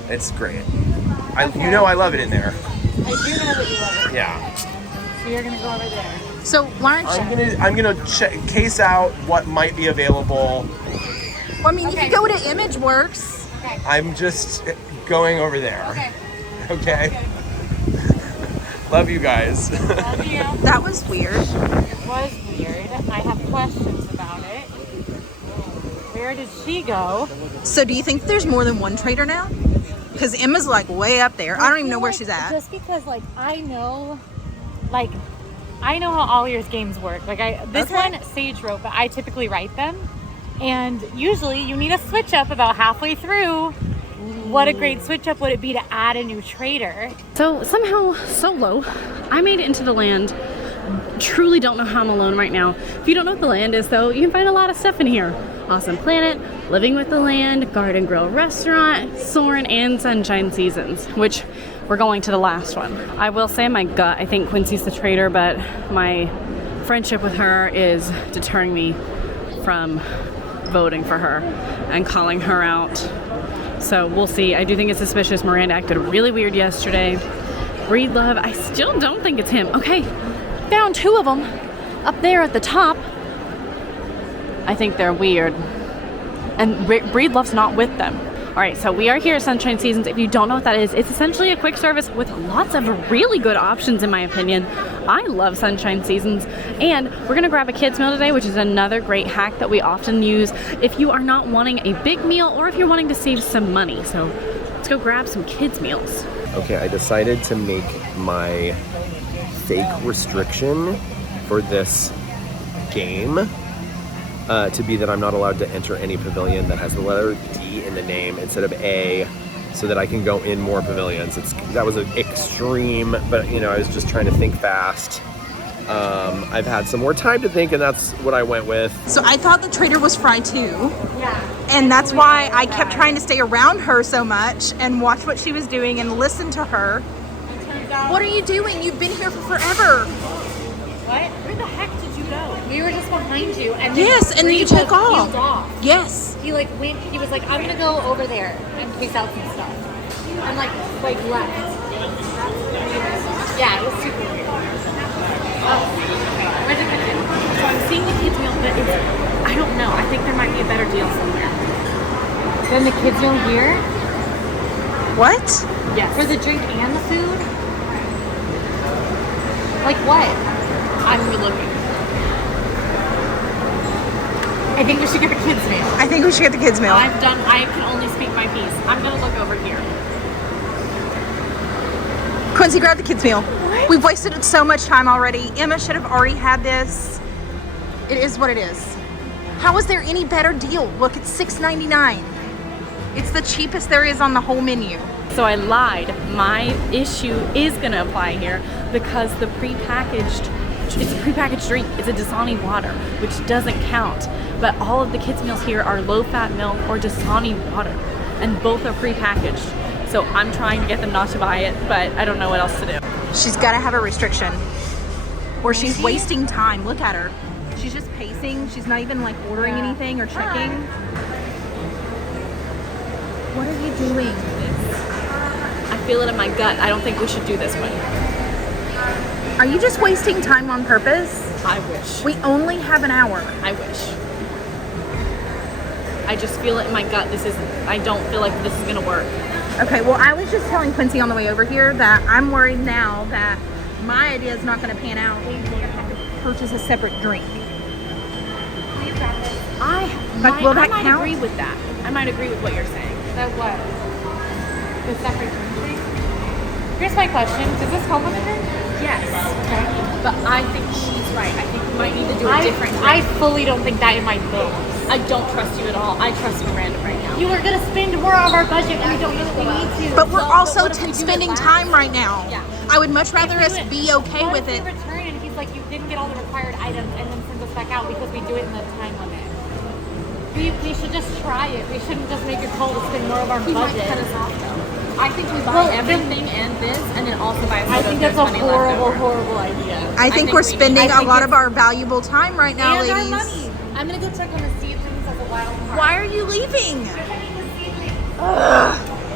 It's great. You know I love it in there. I do know that you love it. Yeah. So you're gonna go over there. So why aren't you? I'm gonna case out what might be available. Well, I mean, you could go to ImageWorks. Okay. I'm just going over there. Okay. Okay. Love you guys. Love you. That was weird. It was weird. I have questions about it. Where did she go? So do you think there's more than one traitor now? Because Emma's like way up there. I don't even know where she's at. Just because I know how AllEars games work. This one Sage wrote, but I typically write them. And usually you need a switch up about halfway through. What a great switch up would it be to add a new traitor? So somehow, solo, I made it into the land. Truly don't know how I'm alone right now. If you don't know what the land is though, you can find a lot of stuff in here. Awesome Planet, Living with the Land, Garden Grill Restaurant, Soarin', and Sunshine Seasons, which we're going to the last one. I will say in my gut, I think Quincy's the traitor, but my friendship with her is deterring me from voting for her and calling her out. So we'll see. I do think it's suspicious. Miranda acted really weird yesterday. Breedlove, I still don't think it's him. Okay, found two of them up there at the top. I think they're weird. And Breedlove's not with them. All right, so we are here at Sunshine Seasons. If you don't know what that is, it's essentially a quick service with lots of really good options, in my opinion. I love Sunshine Seasons. And we're gonna grab a kid's meal today, which is another great hack that we often use if you are not wanting a big meal or if you're wanting to save some money. So let's go grab some kids' meals. Okay, I decided to make my fake restriction for this game to be that I'm not allowed to enter any pavilion that has the letter D in the name instead of A so that I can go in more pavilions. That was an extreme, but you know, I was just trying to think fast. I've had some more time to think, and that's what I went with. So I thought the Traitor was fry too. Yeah. And that's why I kept trying to stay around her so much and watch what she was doing and listen to her. What are you doing? You've been here for forever. What? Where the heck did you go? We were just behind you, and then Yes, and then you took off. Yes. He like went. He was like, "I'm gonna go over there and piece out some stuff," and like left. Yeah, it was super weird. Where's the kitchen? So I'm seeing the kids meal, but I don't know. I think there might be a better deal somewhere. Than the kids meal here? What? Yes. For the drink and the food? Like what? I'm looking. I think we should get the kids meal. I think we should get the kids meal. I can only speak my piece. I'm gonna look over here. Quincy, grab the kids meal. What? We've wasted so much time already. Emma should have already had this. It is what it is. How is there any better deal? Look, it's $6.99. It's the cheapest there is on the whole menu. So I lied. My issue is gonna apply here because it's a prepackaged drink. It's a Dasani water, which doesn't count. But all of the kids' meals here are low-fat milk or Dasani water, and both are prepackaged. So I'm trying to get them not to buy it, but I don't know what else to do. She's gotta have a restriction, or she's wasting time. Look at her. She's just pacing. She's not even like ordering anything or checking. What are you doing? I feel it in my gut. I don't think we should do this one. Are you just wasting time on purpose? I wish. We only have an hour. I wish. I just feel it in my gut. I don't feel like this is gonna work. Okay, well, I was just telling Quincy on the way over here that I'm worried now that my idea is not gonna pan out. We have to purchase a separate drink. I might agree with that. I might agree with what you're saying. That what? The separate drink thing? Here's my question. Does this come with a drink? Yes. Okay. But I think she's right. I think we might need to do a different drink. I fully don't think that in my bones. I don't trust you at all. I trust Miranda right now. You are going to spend more of our budget when we don't know that we need to. But we're also spending time right now. Yeah. I would much rather us be okay with it. Return and he's like, you didn't get all the required items, and then sends us back out because we do it in the time limit. We should just try it. We shouldn't just make a call to spend more of our budget. Might cut us off though. I think we buy everything and this, and then also buy a soda. I think that's a horrible idea. I think we're spending a lot of our valuable time right now, and ladies. our money. I'm gonna go check on the seedlings as a wild card. Why are you leaving?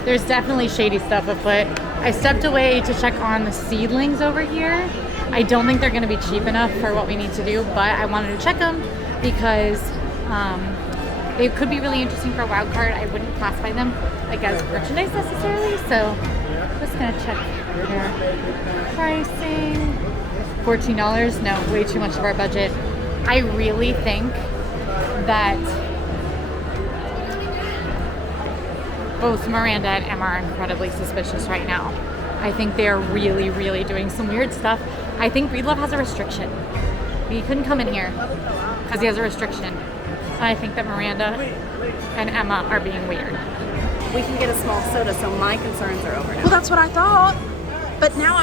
There's definitely shady stuff afoot. I stepped away to check on the seedlings over here. I don't think they're gonna be cheap enough for what we need to do, but I wanted to check them because they could be really interesting for a wild card. I wouldn't classify them like as merchandise necessarily, so I'm just gonna check their pricing. $14, no, way too much of our budget. I really think that both Miranda and Emma are incredibly suspicious right now. I think they are really, really doing some weird stuff. I think Breedlove has a restriction. He couldn't come in here because he has a restriction. I think that Miranda and Emma are being weird. We can get a small soda, so my concerns are over now. Well, that's what I thought. But now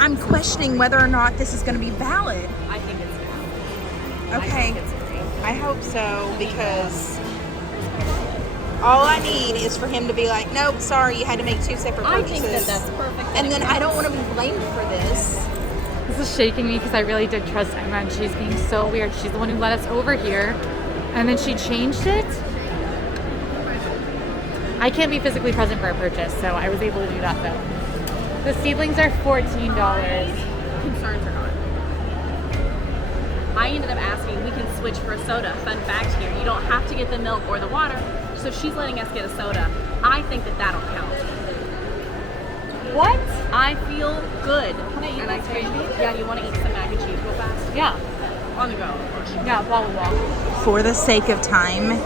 I'm questioning whether or not this is going to be valid. I think it's valid. Okay. I hope so, because all I need is for him to be like, nope, sorry, you had to make two separate purchases. I think that's perfect. And then I don't want to be blamed for this. This is shaking me because I really did trust Emma, and she's being so weird. She's the one who let us over here, and then she changed it. I can't be physically present for a purchase, so I was able to do that though. The seedlings are $14. Concerns are not. I ended up asking, we can switch for a soda. Fun fact here, you don't have to get the milk or the water, so she's letting us get a soda. I think that that'll count. What? I feel good. Can I eat this baby? Yeah, you want to eat some mac and cheese real fast? Yeah. On the go, of course. Yeah, blah, blah, blah. For the sake of time,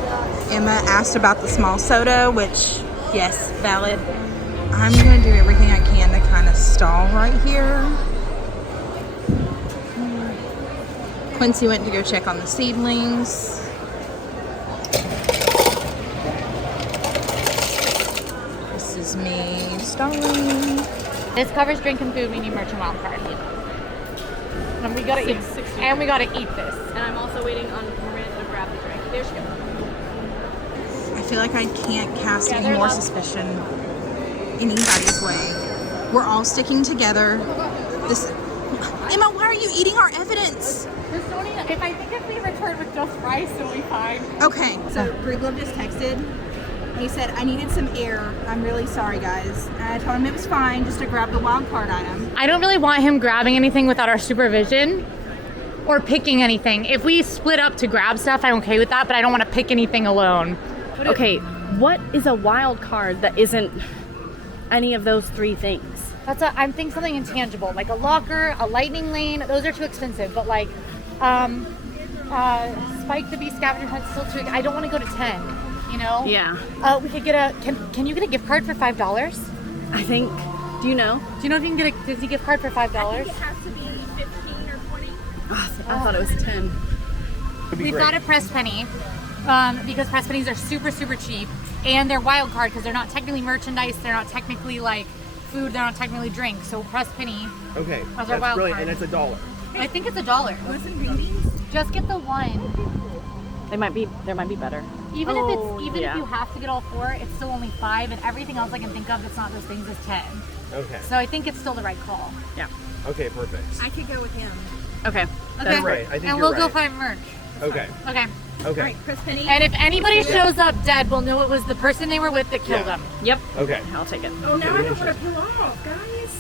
Emma asked about the small soda, which, yes, valid. I'm going to do everything I can to kind of stall right here. Quincy went to go check on the seedlings. is me stalling. This covers drink and food. We need merchant wild card. And we gotta eat. And we gotta eat this. And I'm also waiting on Miranda to grab the drink. There she goes. I feel like I can't cast any more suspicion in anybody's way. We're all sticking together. This, Emma, why are you eating our evidence? If we return with just rice, it'll be fine. Okay, so Breedlove just texted. He said, I needed some air. I'm really sorry, guys. And I told him it was fine just to grab the wild card item. I don't really want him grabbing anything without our supervision or picking anything. If we split up to grab stuff, I'm okay with that, but I don't want to pick anything alone. Okay, what is a wild card that isn't any of those three things? I'm thinking something intangible, like a locker, a lightning lane. Those are too expensive, but like Spike the Bee scavenger hunt still too. I don't want to go to 10. You know? Yeah. We could get a. Can you get a gift card for $5? I think. Do you know? Do you know if you can get a Disney gift card for $5? I think it has to be 15 or 20. I thought it was 10. We thought of Press Penny because Press Pennies are super, super cheap, and they're wild card because they're not technically merchandise. They're not technically like food. They're not technically drink. So Press Penny. Okay, that's brilliant, card. and it's $1. I think it's $1. What's in green beans? Just get the one. There might be better. Even if you have to get all 4, it's still only 5, and everything else I can think of that's not those things is 10. Okay. So I think it's still the right call. Yeah. Okay, perfect. I could go with him. Okay. That's right. I think and you're we'll go right. find merch. Okay. Okay. All right, Chris Penny. And if anybody shows up dead, we'll know it was the person they were with that killed them. Yep. Okay. I'll take it. Oh, now I don't want to pull off, guys.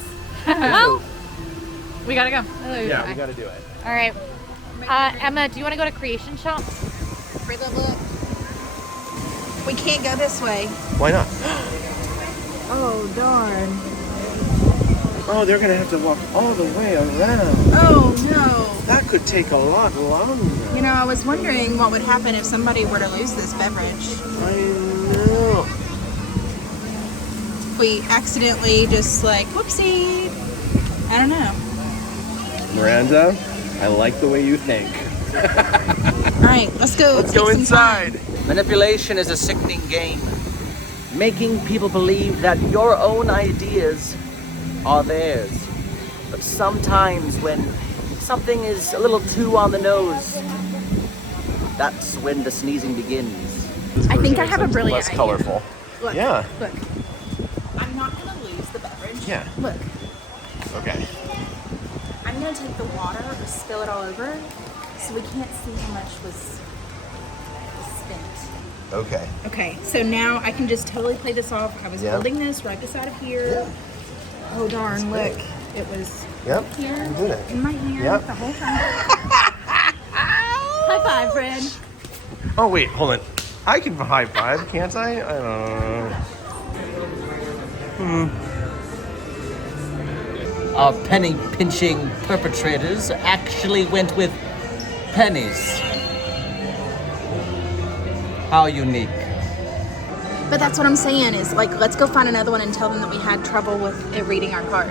Well, we gotta go. Yeah, we gotta do it. All right. Emma, do you want to go to Creation Shop? We can't go this way. Why not? Oh, darn. Oh, they're gonna have to walk all the way around. Oh, no. That could take a lot longer. You know, I was wondering what would happen if somebody were to lose this beverage. I know. We accidentally just like, whoopsie. I don't know. Miranda, I like the way you think. All right, let's go. Let's go inside. Manipulation is a sickening game. Making people believe that your own ideas are theirs. But sometimes when something is a little too on the nose, that's when the sneezing begins. I think I have a brilliant Less idea. colorful. Look, Yeah. Look, I'm not going to lose the beverage. Yeah. Look, Okay. I'm going to take the water and spill it all over so we can't see how much was spent. Okay. Okay, so now I can just totally play this off. I was Yeah. holding this right beside of here. Oh darn, look. It was Yep. here You did it. in my hand Yep. the whole time. High five, friend. Oh wait, hold on. I can high five, can't I? I don't know. Our penny pinching perpetrators actually went with pennies. How unique. But that's what I'm saying is like, let's go find another one and tell them that we had trouble with it reading our card.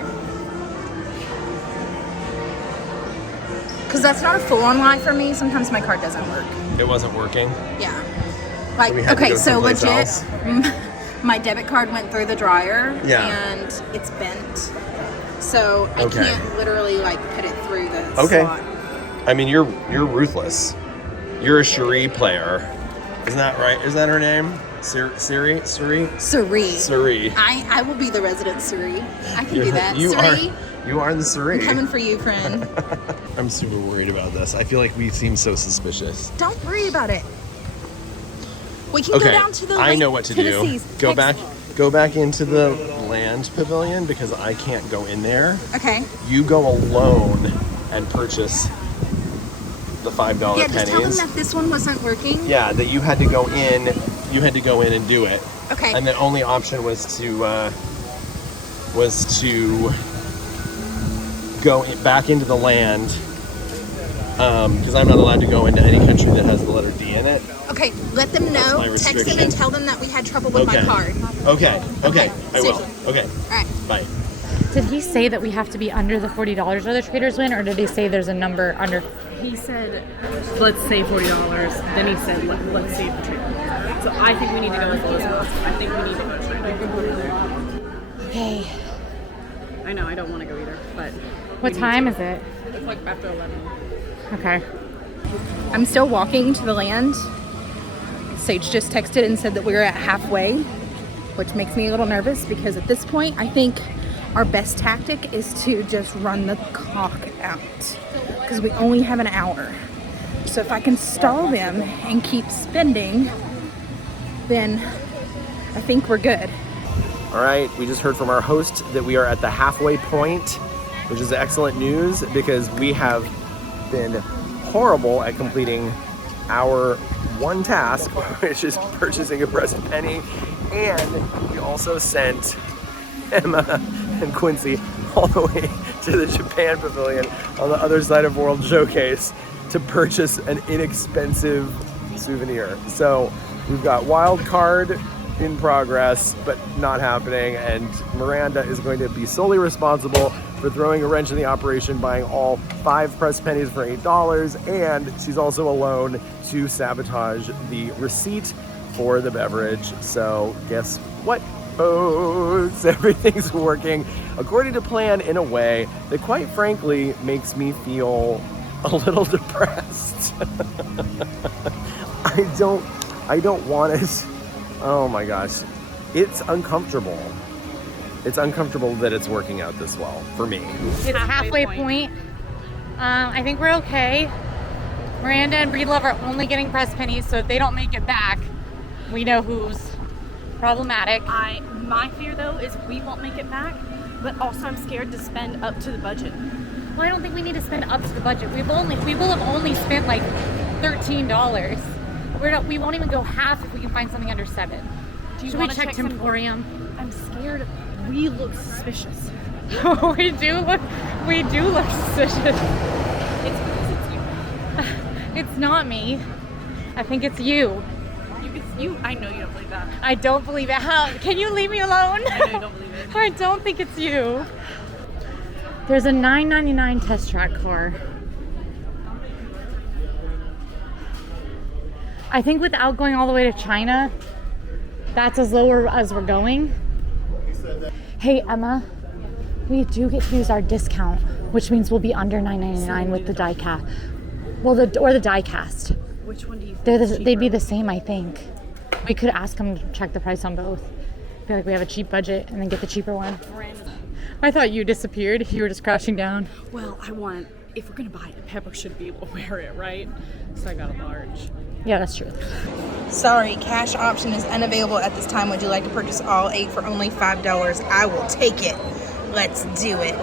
Because that's not a full-on lie for me. Sometimes my card doesn't work. It wasn't working. Yeah. Like, we had to okay, go so someplace legit, else? my debit card went through the dryer Yeah. and it's bent. So I Okay. can't literally like put it through the Okay. slot. I mean, you're ruthless. You're a Cherie player. Isn't that right? Is that her name? Siri? Suri. Suri. I will be the resident Suri. I can do You're- that. You Suri, are the Suri. I'm coming for you, friend. I'm super worried about this. I feel like we seem so suspicious. Don't worry about it. We can Okay, go down to the I lake, know what to do. Tennessee's. Go Next- back into the land pavilion because I can't go in there. Okay. You go alone and purchase the $5 Yeah, just tell them pennies. that this one wasn't working. Yeah, that you had to go in. You had to go in and do it. Okay. And the only option was to go back into the land because I'm not allowed to go into any country that has the letter D in it. Okay, let them That's know. my Text them restriction. and tell them that we had trouble with Okay. my card. Okay. Okay, I will. seriously. Okay. All right. Bye. Did he say that we have to be under the $40 or the traders win, or did he say there's a number under? He said, let's say $40. Then he said, let's save the trade. So I think we need to go with those. I think we need to go to Traitor. Okay. I know, I don't want to go either, but... What time is it? It's like after 11. Okay. I'm still walking to the land. Sage just texted and said that we were at halfway, which makes me a little nervous because at this point, I think our best tactic is to just run the clock out because we only have an hour. So if I can stall them and keep spending, then I think we're good. All right, we just heard from our host that we are at the halfway point, which is excellent news because we have been horrible at completing our one task, which is purchasing a pressed penny. And we also sent Emma and Quincy all the way to the Japan Pavilion on the other side of World Showcase to purchase an inexpensive souvenir. So we've got wild card in progress, but not happening, and Miranda is going to be solely responsible for throwing a wrench in the operation, buying all 5 pressed pennies for $8, and she's also alone to sabotage the receipt for the beverage. So guess what, folks? Everything's working according to plan in a way that quite frankly makes me feel a little depressed. I don't want it. Oh my gosh, it's uncomfortable. It's uncomfortable that it's working out this well for me. It's halfway point. I think we're okay. Miranda and Breedlove are only getting pressed pennies, so if they don't make it back, we know who's problematic. My fear though is we won't make it back, but also I'm scared to spend up to the budget. Well, I don't think we need to spend up to the budget. We will have only spent like $13. We won't even go half if we can find something under 7. Should we check Temporium? I'm scared we look suspicious. we do look suspicious. It's because it's you. It's not me. I think it's you. It's you. I know you don't believe that. I don't believe it. How? Can you leave me alone? I know you don't believe it. I don't think it's you. There's a $9.99 test track car. I think without going all the way to China, that's as low as we're going. Hey Emma, we do get to use our discount, which means we'll be under $9.99 with the die cast. Well, the die cast. Which one do you think? They'd be the same, I think. We could ask them to check the price on both. Feel like we have a cheap budget and then get the cheaper one. I thought you disappeared. You were just crashing down. Well, if we're gonna buy it, Pepper should be able to wear it, right? So I got a large. Yeah, that's true. Sorry, cash option is unavailable at this time. Would you like to purchase all 8 for only $5? I will take it. Let's do it.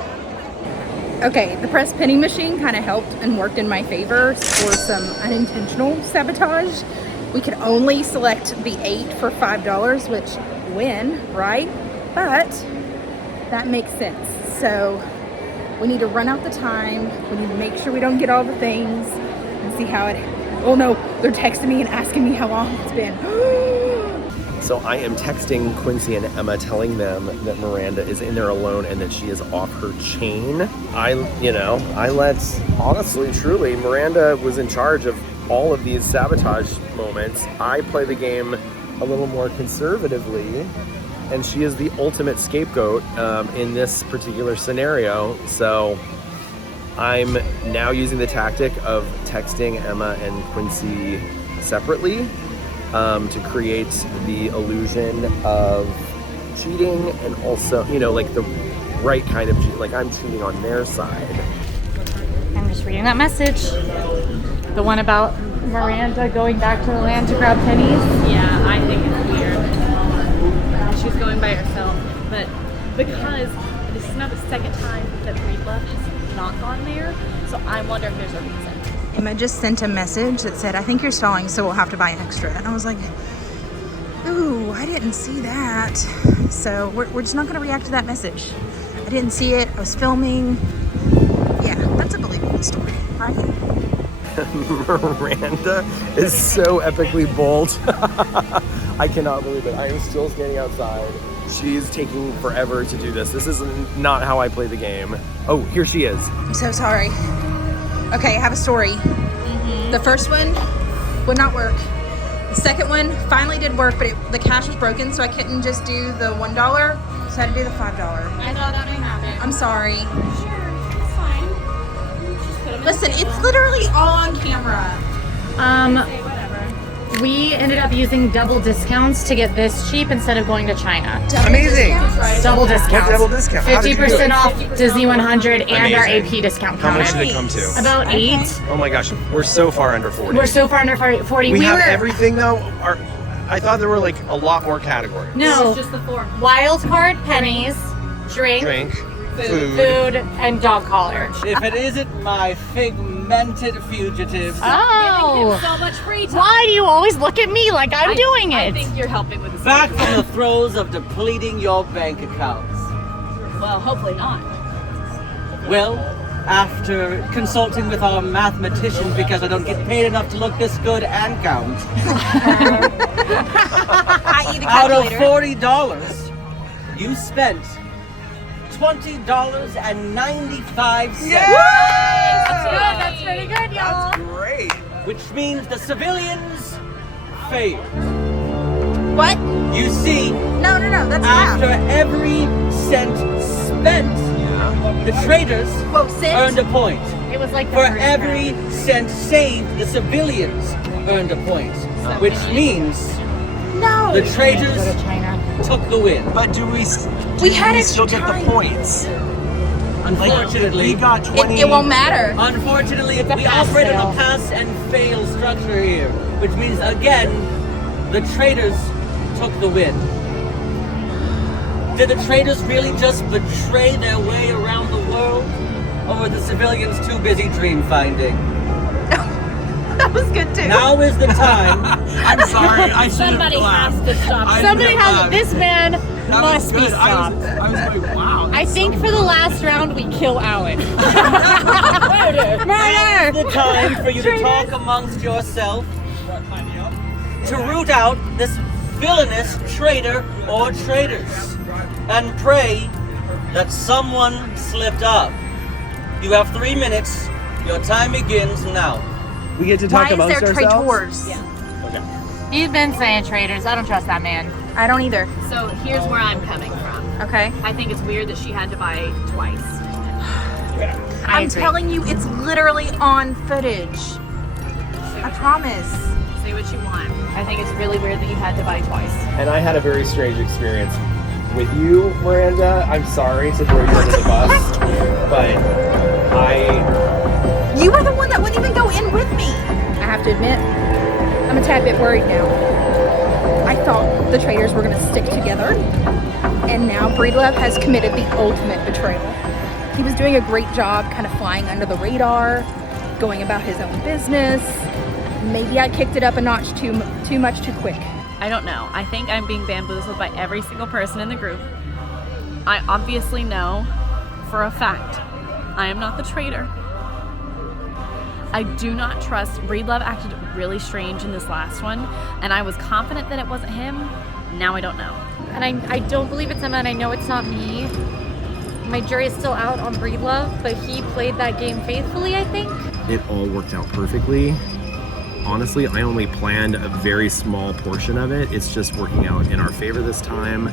Okay, the press penny machine kind of helped and worked in my favor for some unintentional sabotage. We could only select the 8 for $5, which win, right? But that makes sense. So we need to run out the time. We need to make sure we don't get all the things and see how it... Oh no, they're texting me and asking me how long it's been. So I am texting Quincy and Emma telling them that Miranda is in there alone and that she is off her chain. Honestly, truly, Miranda was in charge of all of these sabotage moments. I play the game a little more conservatively, and she is the ultimate scapegoat in this particular scenario. So I'm now using the tactic of texting Emma and Quincy separately to create the illusion of cheating and also, like the right kind of cheating, like I'm cheating on their side. I'm just reading that message. The one about Miranda going back to the land to grab pennies. Yeah, I think it's weird. She's going by herself, but because this is now the second time that Breedlove has not gone there, so I wonder if there's a reason. Emma just sent a message that said, I think you're stalling, so we'll have to buy extra. And I was like, ooh, I didn't see that. So we're just not going to react to that message. I didn't see it. I was filming. Yeah, that's a believable story, right? Miranda is so epically bold. I cannot believe it. I am still standing outside. She's taking forever to do this. This is not how I play the game. Oh, here she is. I'm so sorry. Okay, I have a story. The first one would not work. The The second one finally did work, but the cash was broken, so I couldn't just do the $1, so I had to do the $5. I thought that may happen. I'm sorry. Sure, it's fine. Just put 'em in Listen, the it's table. literally all on camera. Say whatever. We ended up using double discounts to get this cheap instead of going to China. Amazing. Double discounts. What double discount? How did you do 50% it? off Disney 100 and our Amazing. AP discount. How much code. did it come to? About 8. Oh my gosh, we're so far under 40. We're so far under 40. We have were everything though. I thought there were like a lot more categories. No. It's just the form. Wild card pennies, drink, food, and dog collar. If it isn't my figmented fugitives. Oh. So much free time. Why do you always look at me like I'm doing it? I think you're helping with the Back from the throes of depleting your bank accounts. Well, hopefully not. Well, after consulting with our mathematician because I don't get paid enough to look this good and count. I.e. the Out of calculator. $40, you spent $20.95. That's good. That's pretty good, y'all. That's great. Which means the civilians failed. What? You see, No, that's after half. every cent spent, the traders Whoa, cent? earned a point. It was like the For first every round. cent saved, the civilians earned a point. Which means No. the Go traders to China. took the win. But do we had still extra get the time. points? Unfortunately, we got 20. It won't matter. Unfortunately, It's a we pass operate on fail. a pass and fail structure here, which means again, the traders took the win. Did the traders really just betray their way around the world? Or were the civilians too busy dream finding? That was good too. Now is the time. I'm sorry. I should Somebody has to stop. Somebody has this man That must was be good. stopped. I was like, wow. I think for the last round we kill Alan. Now's the time for you to talk amongst yourself to root out this villainous traitor or traitors and pray that someone slipped up. You have 3 minutes. Your time begins now. We get to Why talk is amongst there ourselves. traitors? He's been saying traitors. I don't trust that man. I don't either. So here's where I'm coming from. Okay. I think it's weird that she had to buy twice. I'm telling you, it's literally on footage. I promise. Say what you want. I think it's really weird that you had to buy twice. And I had a very strange experience with you, Miranda. I'm sorry to throw you under the bus, but You were the one that wouldn't even go in with me. I have to admit, I'm a tad bit worried now. I thought the traitors were going to stick together, and now Breedlove has committed the ultimate betrayal. He was doing a great job kind of flying under the radar, going about his own business. Maybe I kicked it up a notch too much too quick. I don't know. I think I'm being bamboozled by every single person in the group. I obviously know for a fact I am not the traitor. I do not trust. Breedlove acted really strange in this last one, and I was confident that it wasn't him. Now I don't know. And I don't believe it's Emma, and I know it's not me. My jury is still out on Breedlove, but he played that game faithfully, I think. it all worked out perfectly. Honestly, I only planned a very small portion of it. It's just working out in our favor this time.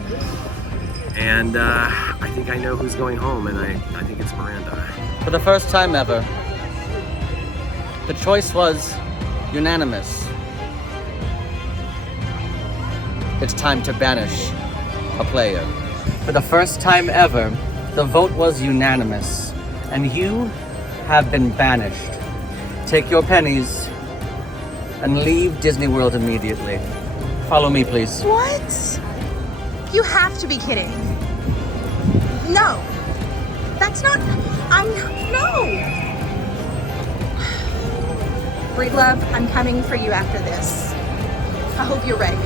And I think I know who's going home, and I think it's Miranda. For the first time ever, the choice was unanimous. It's time to banish a player. For the first time ever, the vote was unanimous, and you have been banished. Take your pennies and leave Disney World immediately. Follow me, please. What? You have to be kidding. No. That's not. No. Breedlove, I'm coming for you after this. I hope you're ready.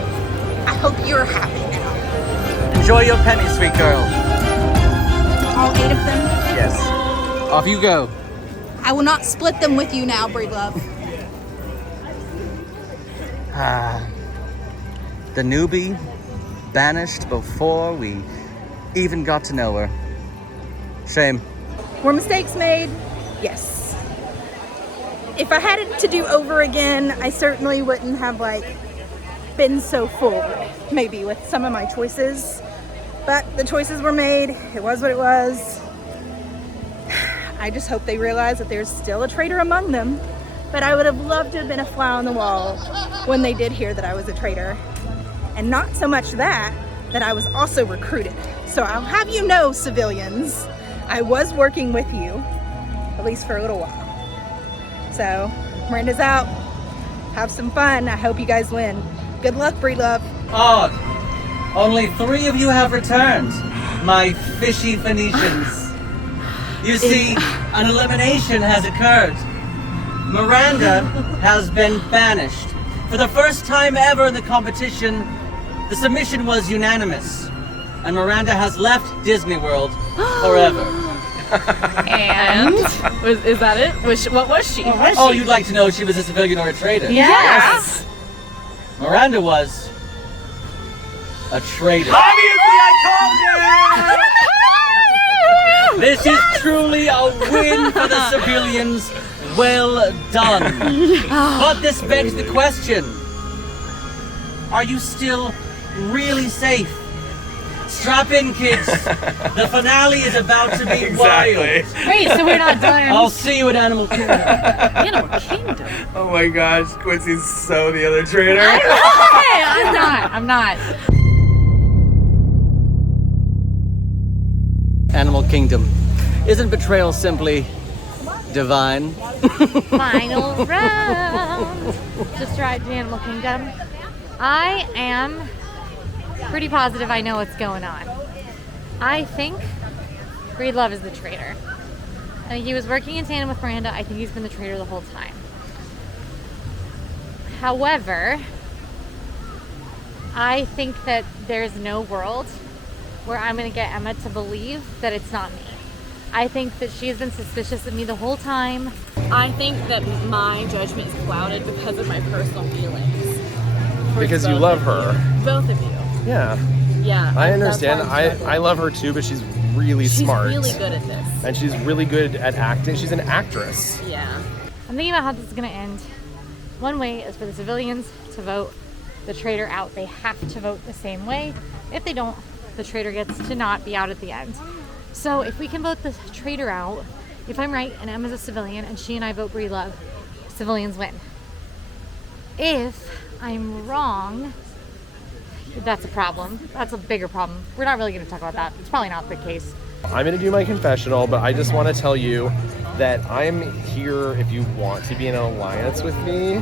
I hope you're happy now. Enjoy your pennies, sweet girl. All 8 of them? Yes. Off you go. I will not split them with you now, Breedlove. The newbie banished before we even got to know her. Shame. Were mistakes made? Yes. If I had it to do over again, I certainly wouldn't have been so forward, maybe, with some of my choices. But the choices were made. It was what it was. I just hope they realize that there's still a traitor among them. But I would have loved to have been a fly on the wall when they did hear that I was a traitor. And not so much that I was also recruited. So I'll have you know, civilians, I was working with you, at least for a little while. So, Miranda's out. Have some fun. I hope you guys win. Good luck, Breedlove. Odd. Only 3 of you have returned, my fishy Phoenicians. You see, an elimination has occurred. Miranda has been banished. For the first time ever in the competition, the submission was unanimous, and Miranda has left Disney World forever. And is that it? What was she? Oh, you'd like to know if she was a civilian or a traitor? Yes. Miranda was a traitor. Obviously, I called it! This is truly a win for the civilians. Well done. But this begs the question: are you still really safe? Strap in, kids. The finale is about to be wild. Wait, so we're not done? I'll see you at Animal Kingdom. Animal Kingdom. Oh my gosh, Quincy's so the other traitor. I'm not. Animal Kingdom. Isn't betrayal simply divine? Final round. Just arrived in Animal Kingdom. I am pretty positive I know what's going on. I think Breedlove is the traitor. I think he was working in tandem with Miranda. I think he's been the traitor the whole time. However, I think that there's no world where I'm going to get Emma to believe that it's not me. I think that she's been suspicious of me the whole time. I think that my judgment is clouded because of my personal feelings. Because you love her. Both of you. Yeah. Yeah. I understand. That's why I'm struggling. I love her too, but she's really smart. She's really good at this. And she's really good at acting. She's an actress. Yeah. I'm thinking about how this is going to end. One way is for the civilians to vote the traitor out. They have to vote the same way. If they don't, the traitor gets to not be out at the end. So if we can vote the traitor out, if I'm right and Emma's a civilian and she and I vote Breedlove, civilians win. If I'm wrong, that's a problem. That's a bigger problem. We're not really going to talk about that. It's probably not the case. I'm going to do my confessional, but I just want to tell you that I'm here if you want to be in an alliance with me.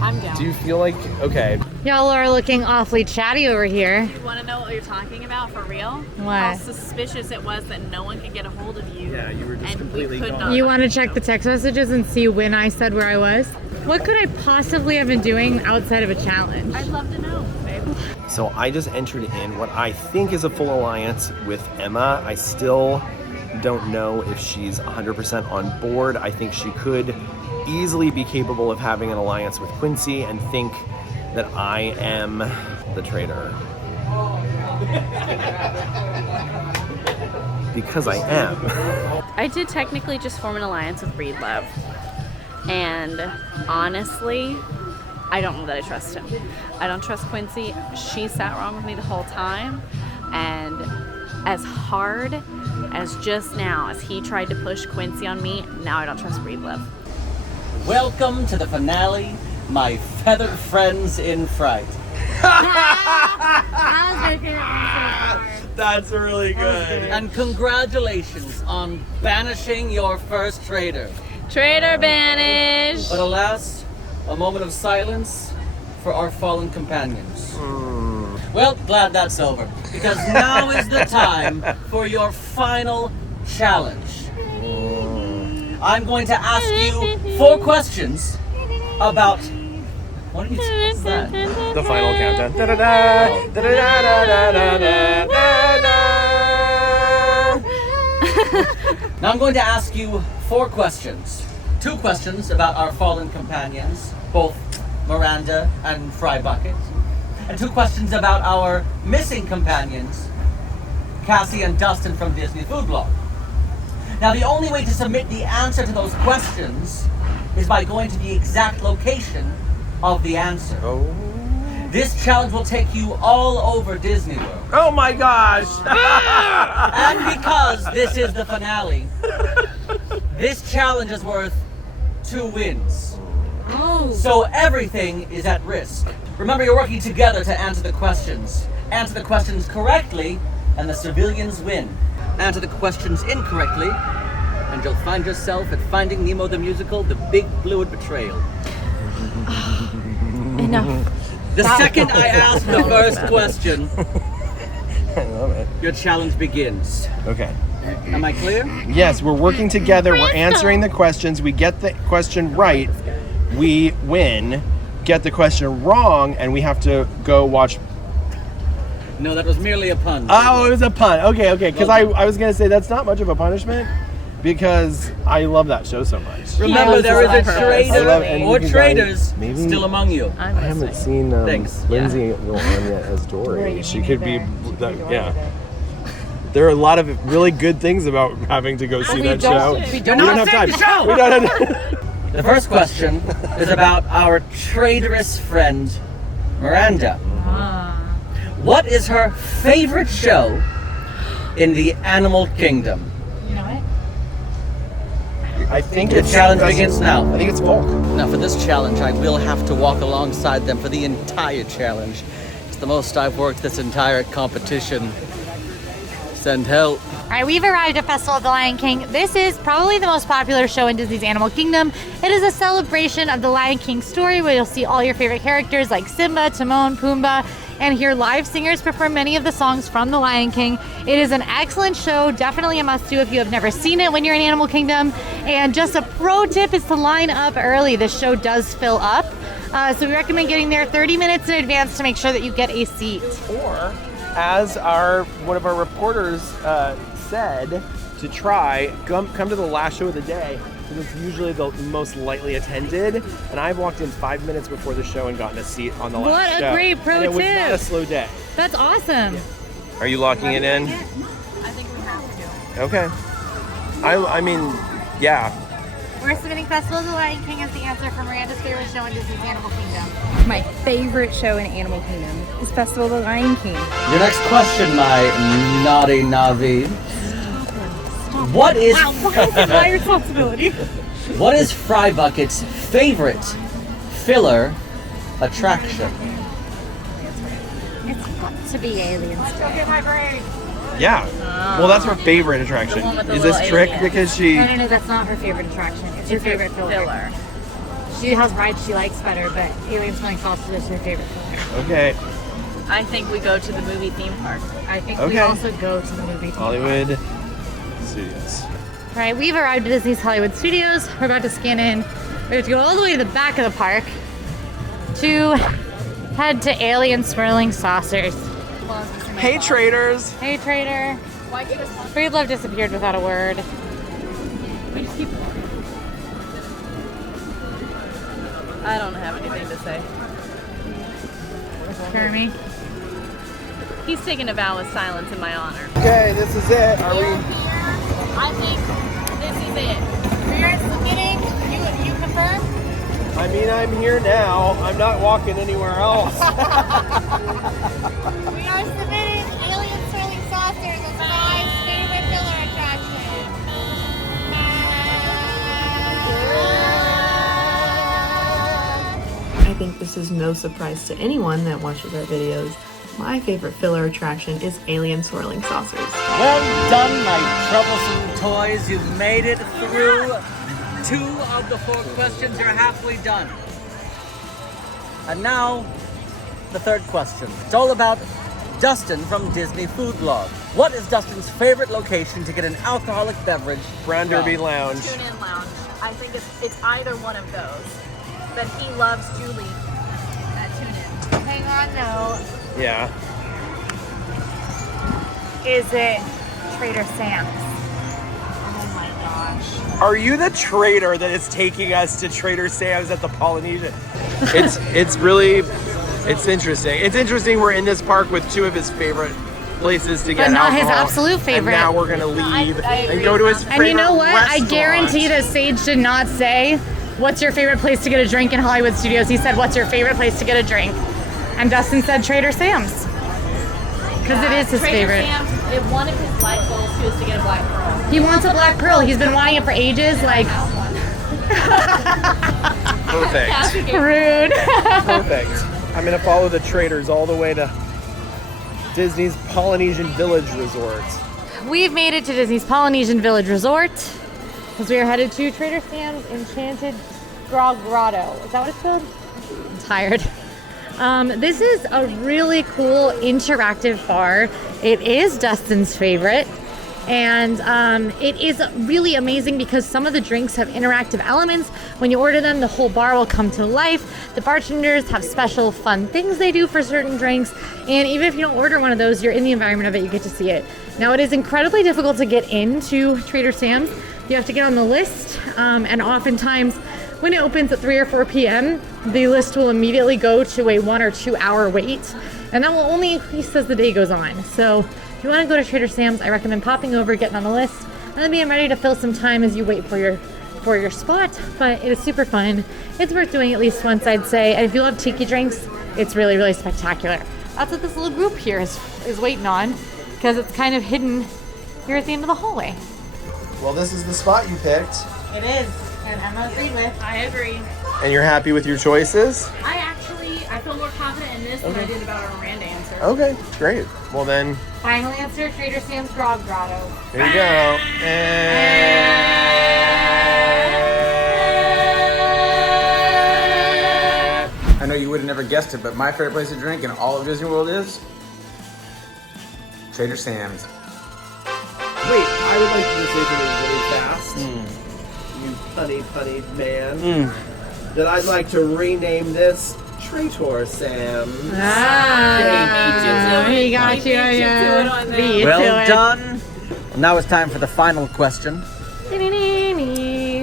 I'm down. Do you feel like, okay. Y'all are looking awfully chatty over here. You want to know what you're talking about for real? What? How suspicious it was that no one could get a hold of you. Yeah, you were just and completely we could gone. not. You want to check the text messages and see when I said where I was? What could I possibly have been doing outside of a challenge? I'd love to know, babe. So I just entered in what I think is a full alliance with Emma. I still don't know if she's 100% on board. I think she could easily be capable of having an alliance with Quincy and think that I am the traitor. Because I am. I did technically just form an alliance with Breedlove. And honestly, I don't know that I trust him. I don't trust Quincy. She sat wrong with me the whole time. And as hard as just now, as he tried to push Quincy on me, now I don't trust Breedlove. Welcome to the finale, my feathered friends in fright. That's really good. And congratulations on banishing your first traitor. Traitor banished. But alas, a moment of silence for our fallen companions. Well, glad that's over, because now is the time for your final challenge. I'm going to ask you 4 questions about... What are you doing? That? The final countdown. Da-da-da, da-da-da-da-da-da-da-da. Now I'm going to ask you 4 questions. 2 questions about our fallen companions, both Miranda and Fry Bucket. And 2 questions about our missing companions, Cassie and Dustin from Disney Food Blog. Now the only way to submit the answer to those questions is by going to the exact location of the answer. This challenge will take you all over Disney World. Oh my gosh! And because this is the finale, this challenge is worth 2 wins. So everything is at risk. Remember, you're working together to answer the questions. Answer the questions correctly, and the civilians win. Answer the questions incorrectly, and you'll find yourself at Finding Nemo the Musical, The Big Blue Betrayal. Enough. The second I ask the first question, I love it. your challenge begins. Okay. Am I clear? Yes, we're working together. We're answering the questions. We get the question right, we win. Get the question wrong, and we have to go watch. No, that was merely a pun. Oh, it was a pun. Okay. Because I was going to say that's not much of a punishment because I love that show so much. Remember, there is a traitor or you traitors maybe- still among you. I haven't seen Thanks. Lindsay go on yet as Dory. She could be, yeah. There are a lot of really good things about having to go see that show. We don't have time. We don't have time. The first question is about our traitorous friend, Miranda. What is her favorite show in the animal kingdom? You know what? I think The challenge begins now. I think it's Volk. Now for this challenge, I will have to walk alongside them for the entire challenge. It's the most I've worked this entire competition. Send help. All right, we've arrived at Festival of the Lion King. This is probably the most popular show in Disney's Animal Kingdom. It is a celebration of the Lion King story where you'll see all your favorite characters like Simba, Timon, Pumbaa, and hear live singers perform many of the songs from the Lion King. It is an excellent show, definitely a must-do if you have never seen it when you're in Animal Kingdom. And just a pro tip is to line up early. The show does fill up, so we recommend getting there 30 minutes in advance to make sure that you get a seat. Or, as one of our reporters said, to try, come to the last show of the day, because it's usually the most lightly attended, and I've walked in 5 minutes before the show and gotten a seat on the last show. What a great pro and it was tip. not a slow day. That's awesome. Are you locking it in? I think we have to. Okay. I mean, yeah. We're submitting Festival of the Lion King as the answer for Miranda's favorite show in Disney's Animal Kingdom. My favorite show in Animal Kingdom is Festival of the Lion King. Your next question, my naughty Navi. What is my responsibility? What is Fry Bucket's favorite filler attraction? It's got to be aliens. Don't get my brain. Yeah. Well, that's her favorite attraction. The one with the Is this little trick alien. because she... No, that's not her favorite attraction. It's her favorite filler. She has rides she likes better, but alien smelling sausage is her favorite filler. Okay. I think we go to the movie theme park. I think we Okay. also go to the movie theme Hollywood Studios. All right, we've arrived at Disney's Hollywood Studios. We're about to scan in. We have to go all the way to the back of the park to head to alien swirling saucers. Hey, traders. Hey, Traitor. Breed Love disappeared without a word. I don't have anything to say. Jeremy. He's taking a vow of silence in my honor. Okay, this is it. Are we... I think this is it. We are submitting. You confirm? I mean, I'm here now. I'm not walking anywhere else. We are submitting alien swirling saucers as my favorite filler attraction. I think this is no surprise to anyone that watches our videos. My favorite filler attraction is alien swirling saucers. Well done, my troublesome toys. You've made it through 2 of the 4 questions. You're halfway done. And now, the third question. It's all about Dustin from Disney Food Blog. What is Dustin's favorite location to get an alcoholic beverage? Brown Derby Lounge. Tune In Lounge. I think it's either one of those. But he loves Julie at Tune In. Hang on, no. Yeah. Is it Trader Sam's? Oh my gosh. Are you the trader that is taking us to Trader Sam's at the Polynesian? It's interesting. It's interesting we're in this park with 2 of his favorite places to get But not his alcohol, absolute favorite. And now we're gonna leave I and go to his favorite And you know what? I restaurant. guarantee that Sage did not say, what's your favorite place to get a drink in Hollywood Studios? He said, what's your favorite place to get a drink? And Dustin said Trader Sam's. Because it is his favorite. Sam's, if one of his life goals too is to get a black pearl. He wants a black pearl. He's been wanting it for ages. Like, Perfect. rude. Perfect. I'm gonna follow the traders all the way to Disney's Polynesian Village Resort. We've made it to Disney's Polynesian Village Resort because we are headed to Trader Sam's Enchanted Grotto. Is that what it's called? I'm tired. This is a really cool interactive bar. It is Dustin's favorite. And it is really amazing because some of the drinks have interactive elements. When you order them, the whole bar will come to life. The bartenders have special fun things they do for certain drinks. And even if you don't order one of those, you're in the environment of it, you get to see it. Now, it is incredibly difficult to get into Trader Sam's. You have to get on the list. And oftentimes, when it opens at 3 or 4 p.m., the list will immediately go to a 1 or 2 hour wait. And that will only increase as the day goes on. So if you want to go to Trader Sam's, I recommend popping over, getting on the list, and then being ready to fill some time as you wait for your spot. But it is super fun. It's worth doing at least once, I'd say. And if you love tiki drinks, it's really, really spectacular. That's what this little group here is waiting on, because it's kind of hidden here at the end of the hallway. Well, this is the spot you picked. It is, and Emma agreed with. I agree. And you're happy with your choices? I feel more confident in this than I did about our Miranda answer. Okay, great. Well then, Final answer, Trader Sam's Grotto. here you go. I know you would have never guessed it, but my favorite place to drink in all of Disney World is Trader Sam's. Wait, I would like you to say something really fast. You funny man. That I'd like to rename this Traitor Sam. He got you. Well done. Well, now it's time for the final question.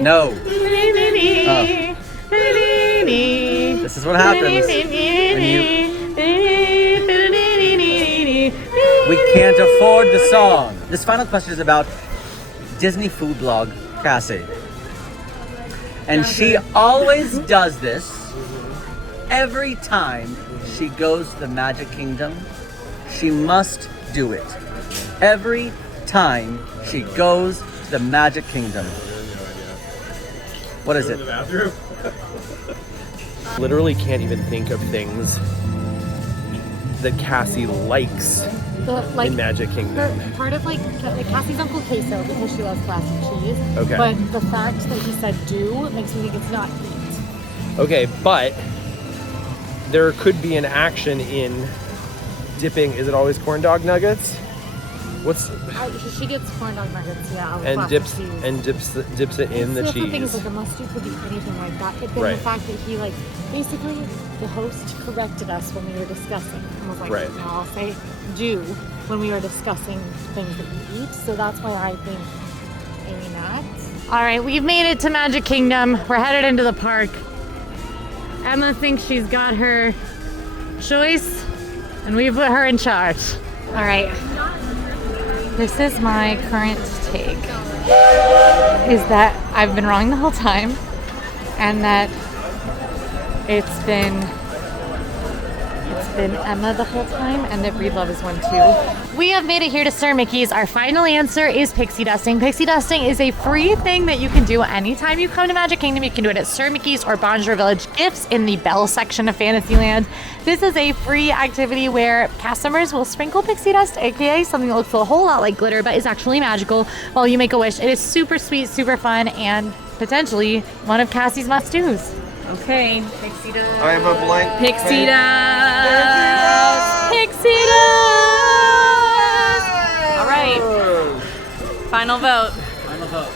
No. This is what happens when we can't afford the song. This final question is about Disney food blog Cassie. And she always does this every time she goes to the Magic Kingdom. She must do it. Every time she goes to the Magic Kingdom. What is it? Literally can't even think of things that Cassie likes in Magic Kingdom. Part of like Cassie's Uncle Queso because she loves classic cheese. Okay. But the fact that he said do makes me think it's not eat. Okay, but there could be an action in dipping. Is it always corn dog nuggets? She gets corn dog nuggets, yeah. And dips it in the The cheese. thing is, like, the must-do could be anything like that. But then Right. the fact that he, like, basically, the host corrected us when we were discussing. And was like, Right. no, I'll say do when we were discussing things that we eat. So that's why I think maybe not. All right, we've made it to Magic Kingdom. We're headed into the park. Emma thinks she's got her choice, and we put her in charge. All right. This is my current take, is that I've been wrong the whole time, and that it's been Emma the whole time, and that Breedlove is one too. We have made it here to Sir Mickey's. Our final answer is pixie dusting. Pixie dusting is a free thing that you can do anytime you come to Magic Kingdom. You can do it at Sir Mickey's or Bonjour Village Gifts in the Belle section of Fantasyland. This is a free activity where customers will sprinkle pixie dust, aka something that looks a whole lot like glitter but is actually magical, while you make a wish. It is super sweet, super fun, and potentially one of Cassie's must-dos. Okay, pixie dust. I have a blank. Pixie dust. Pixie dust. All right. Final vote. Final vote.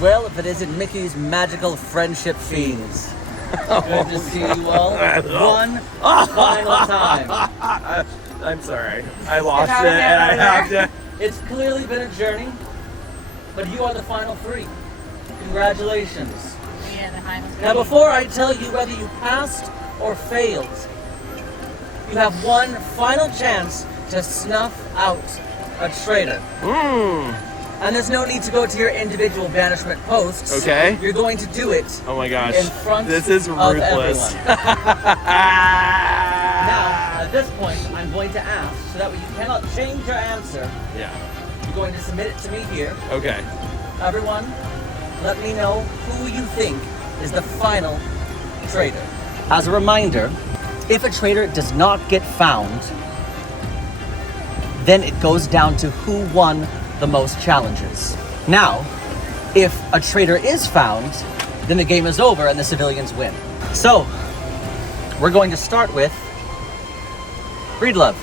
Well, if it isn't Mickey's magical friendship fiends. Good to see you all one final time. I'm sorry. I lost it and I have to. It's clearly been a journey, but you are the final three. Congratulations. Now, before I tell you whether you passed or failed, you have one final chance to snuff out a traitor. And there's no need to go to your individual banishment posts. Okay. You're going to do it. Oh my gosh. In front This is of ruthless. everyone. Now, At this point, I'm going to ask, so that way you cannot change your answer. Yeah. You're going to submit it to me here. Okay. Everyone, let me know who you think is the final traitor. As a reminder, if a traitor does not get found, then it goes down to who won the most challenges. Now, if a traitor is found, then the game is over and the civilians win. So, we're going to start with Breedlove.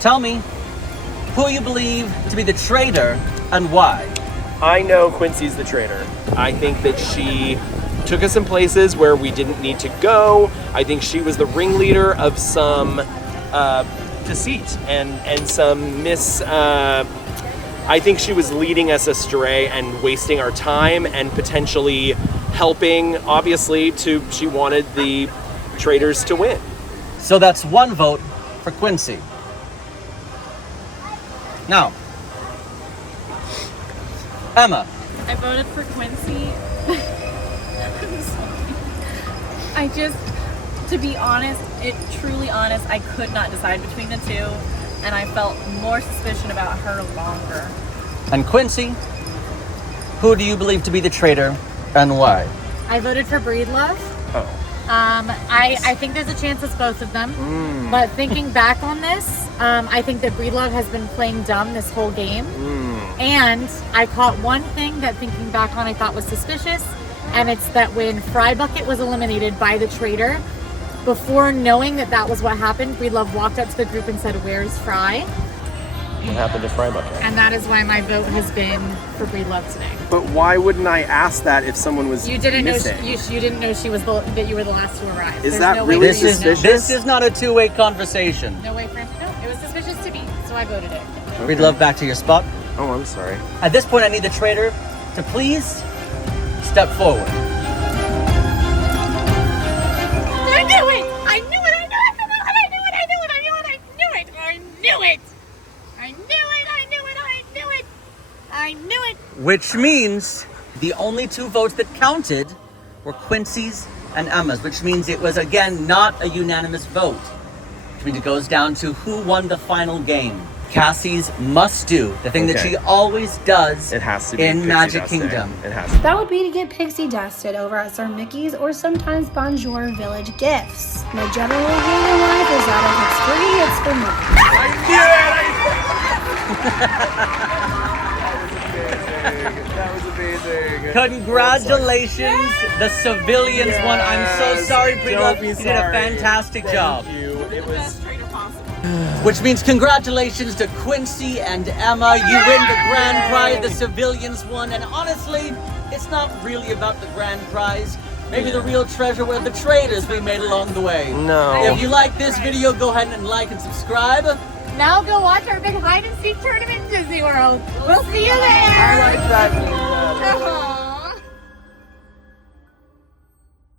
Tell me who you believe to be the traitor and why. I know Quincy's the traitor. I think that she took us in places where we didn't need to go. I think she was the ringleader of some deceit and some I think she was leading us astray and wasting our time and potentially helping, obviously, she wanted the traitors to win. So that's one vote for Quincy. Now, Emma. I voted for Quincy. I'm sorry. To be honest, truly honest, I could not decide between the two, and I felt more suspicion about her longer. And Quincy, who do you believe to be the traitor and why? I voted for Breedlove. Oh. I think there's a chance it's both of them. But thinking back on this, I think that Breedlove has been playing dumb this whole game. And I caught one thing that thinking back on I thought was suspicious, and it's that when Fry Bucket was eliminated by the traitor, before knowing that that was what happened, Breedlove walked up to the group and said, "Where's Fry?" What happened to Fry Bucket? And that is why my vote has been for Breedlove today. But why wouldn't I ask that if someone was You didn't missing? know you didn't know she was that you were the last to arrive. Is There's that no way really for you to know. suspicious? This is not a two-way conversation. No way for him to know. It was suspicious to me, so I voted it. Breedlove, back to your spot. Oh, I'm sorry. At this point, I need the traitor to please step forward. I knew it! I knew it! I knew it! I knew it! I knew it! I knew it! I knew it! I knew it! I knew it! I knew it! I knew it! I knew it! I knew it! Which means the only two votes that counted were Quincy's and Emma's, which means it was, again, not a unanimous vote. Which means it goes down to who won the final game. Cassie's must do, the thing that she always does It has to be in pixie Magic dusting. Kingdom. It has to. That would be to get pixie dusted over at Sir Mickey's or sometimes Bonjour Village Gifts. My general rule in life is that if it's free, it's for me. That was amazing. Congratulations, the civilians won. I'm so sorry, Breedlove. Don't be You did a sorry. fantastic job. Thank you. It was. Which means congratulations to Quincy and Emma. You win the grand prize, the civilians won. And honestly, it's not really about the grand prize. Maybe the real treasure were the traitors we made along the way. No. If you like this video, go ahead and like and subscribe. Now go watch our big hide and seek tournament in Disney World. We'll see you there! I like that.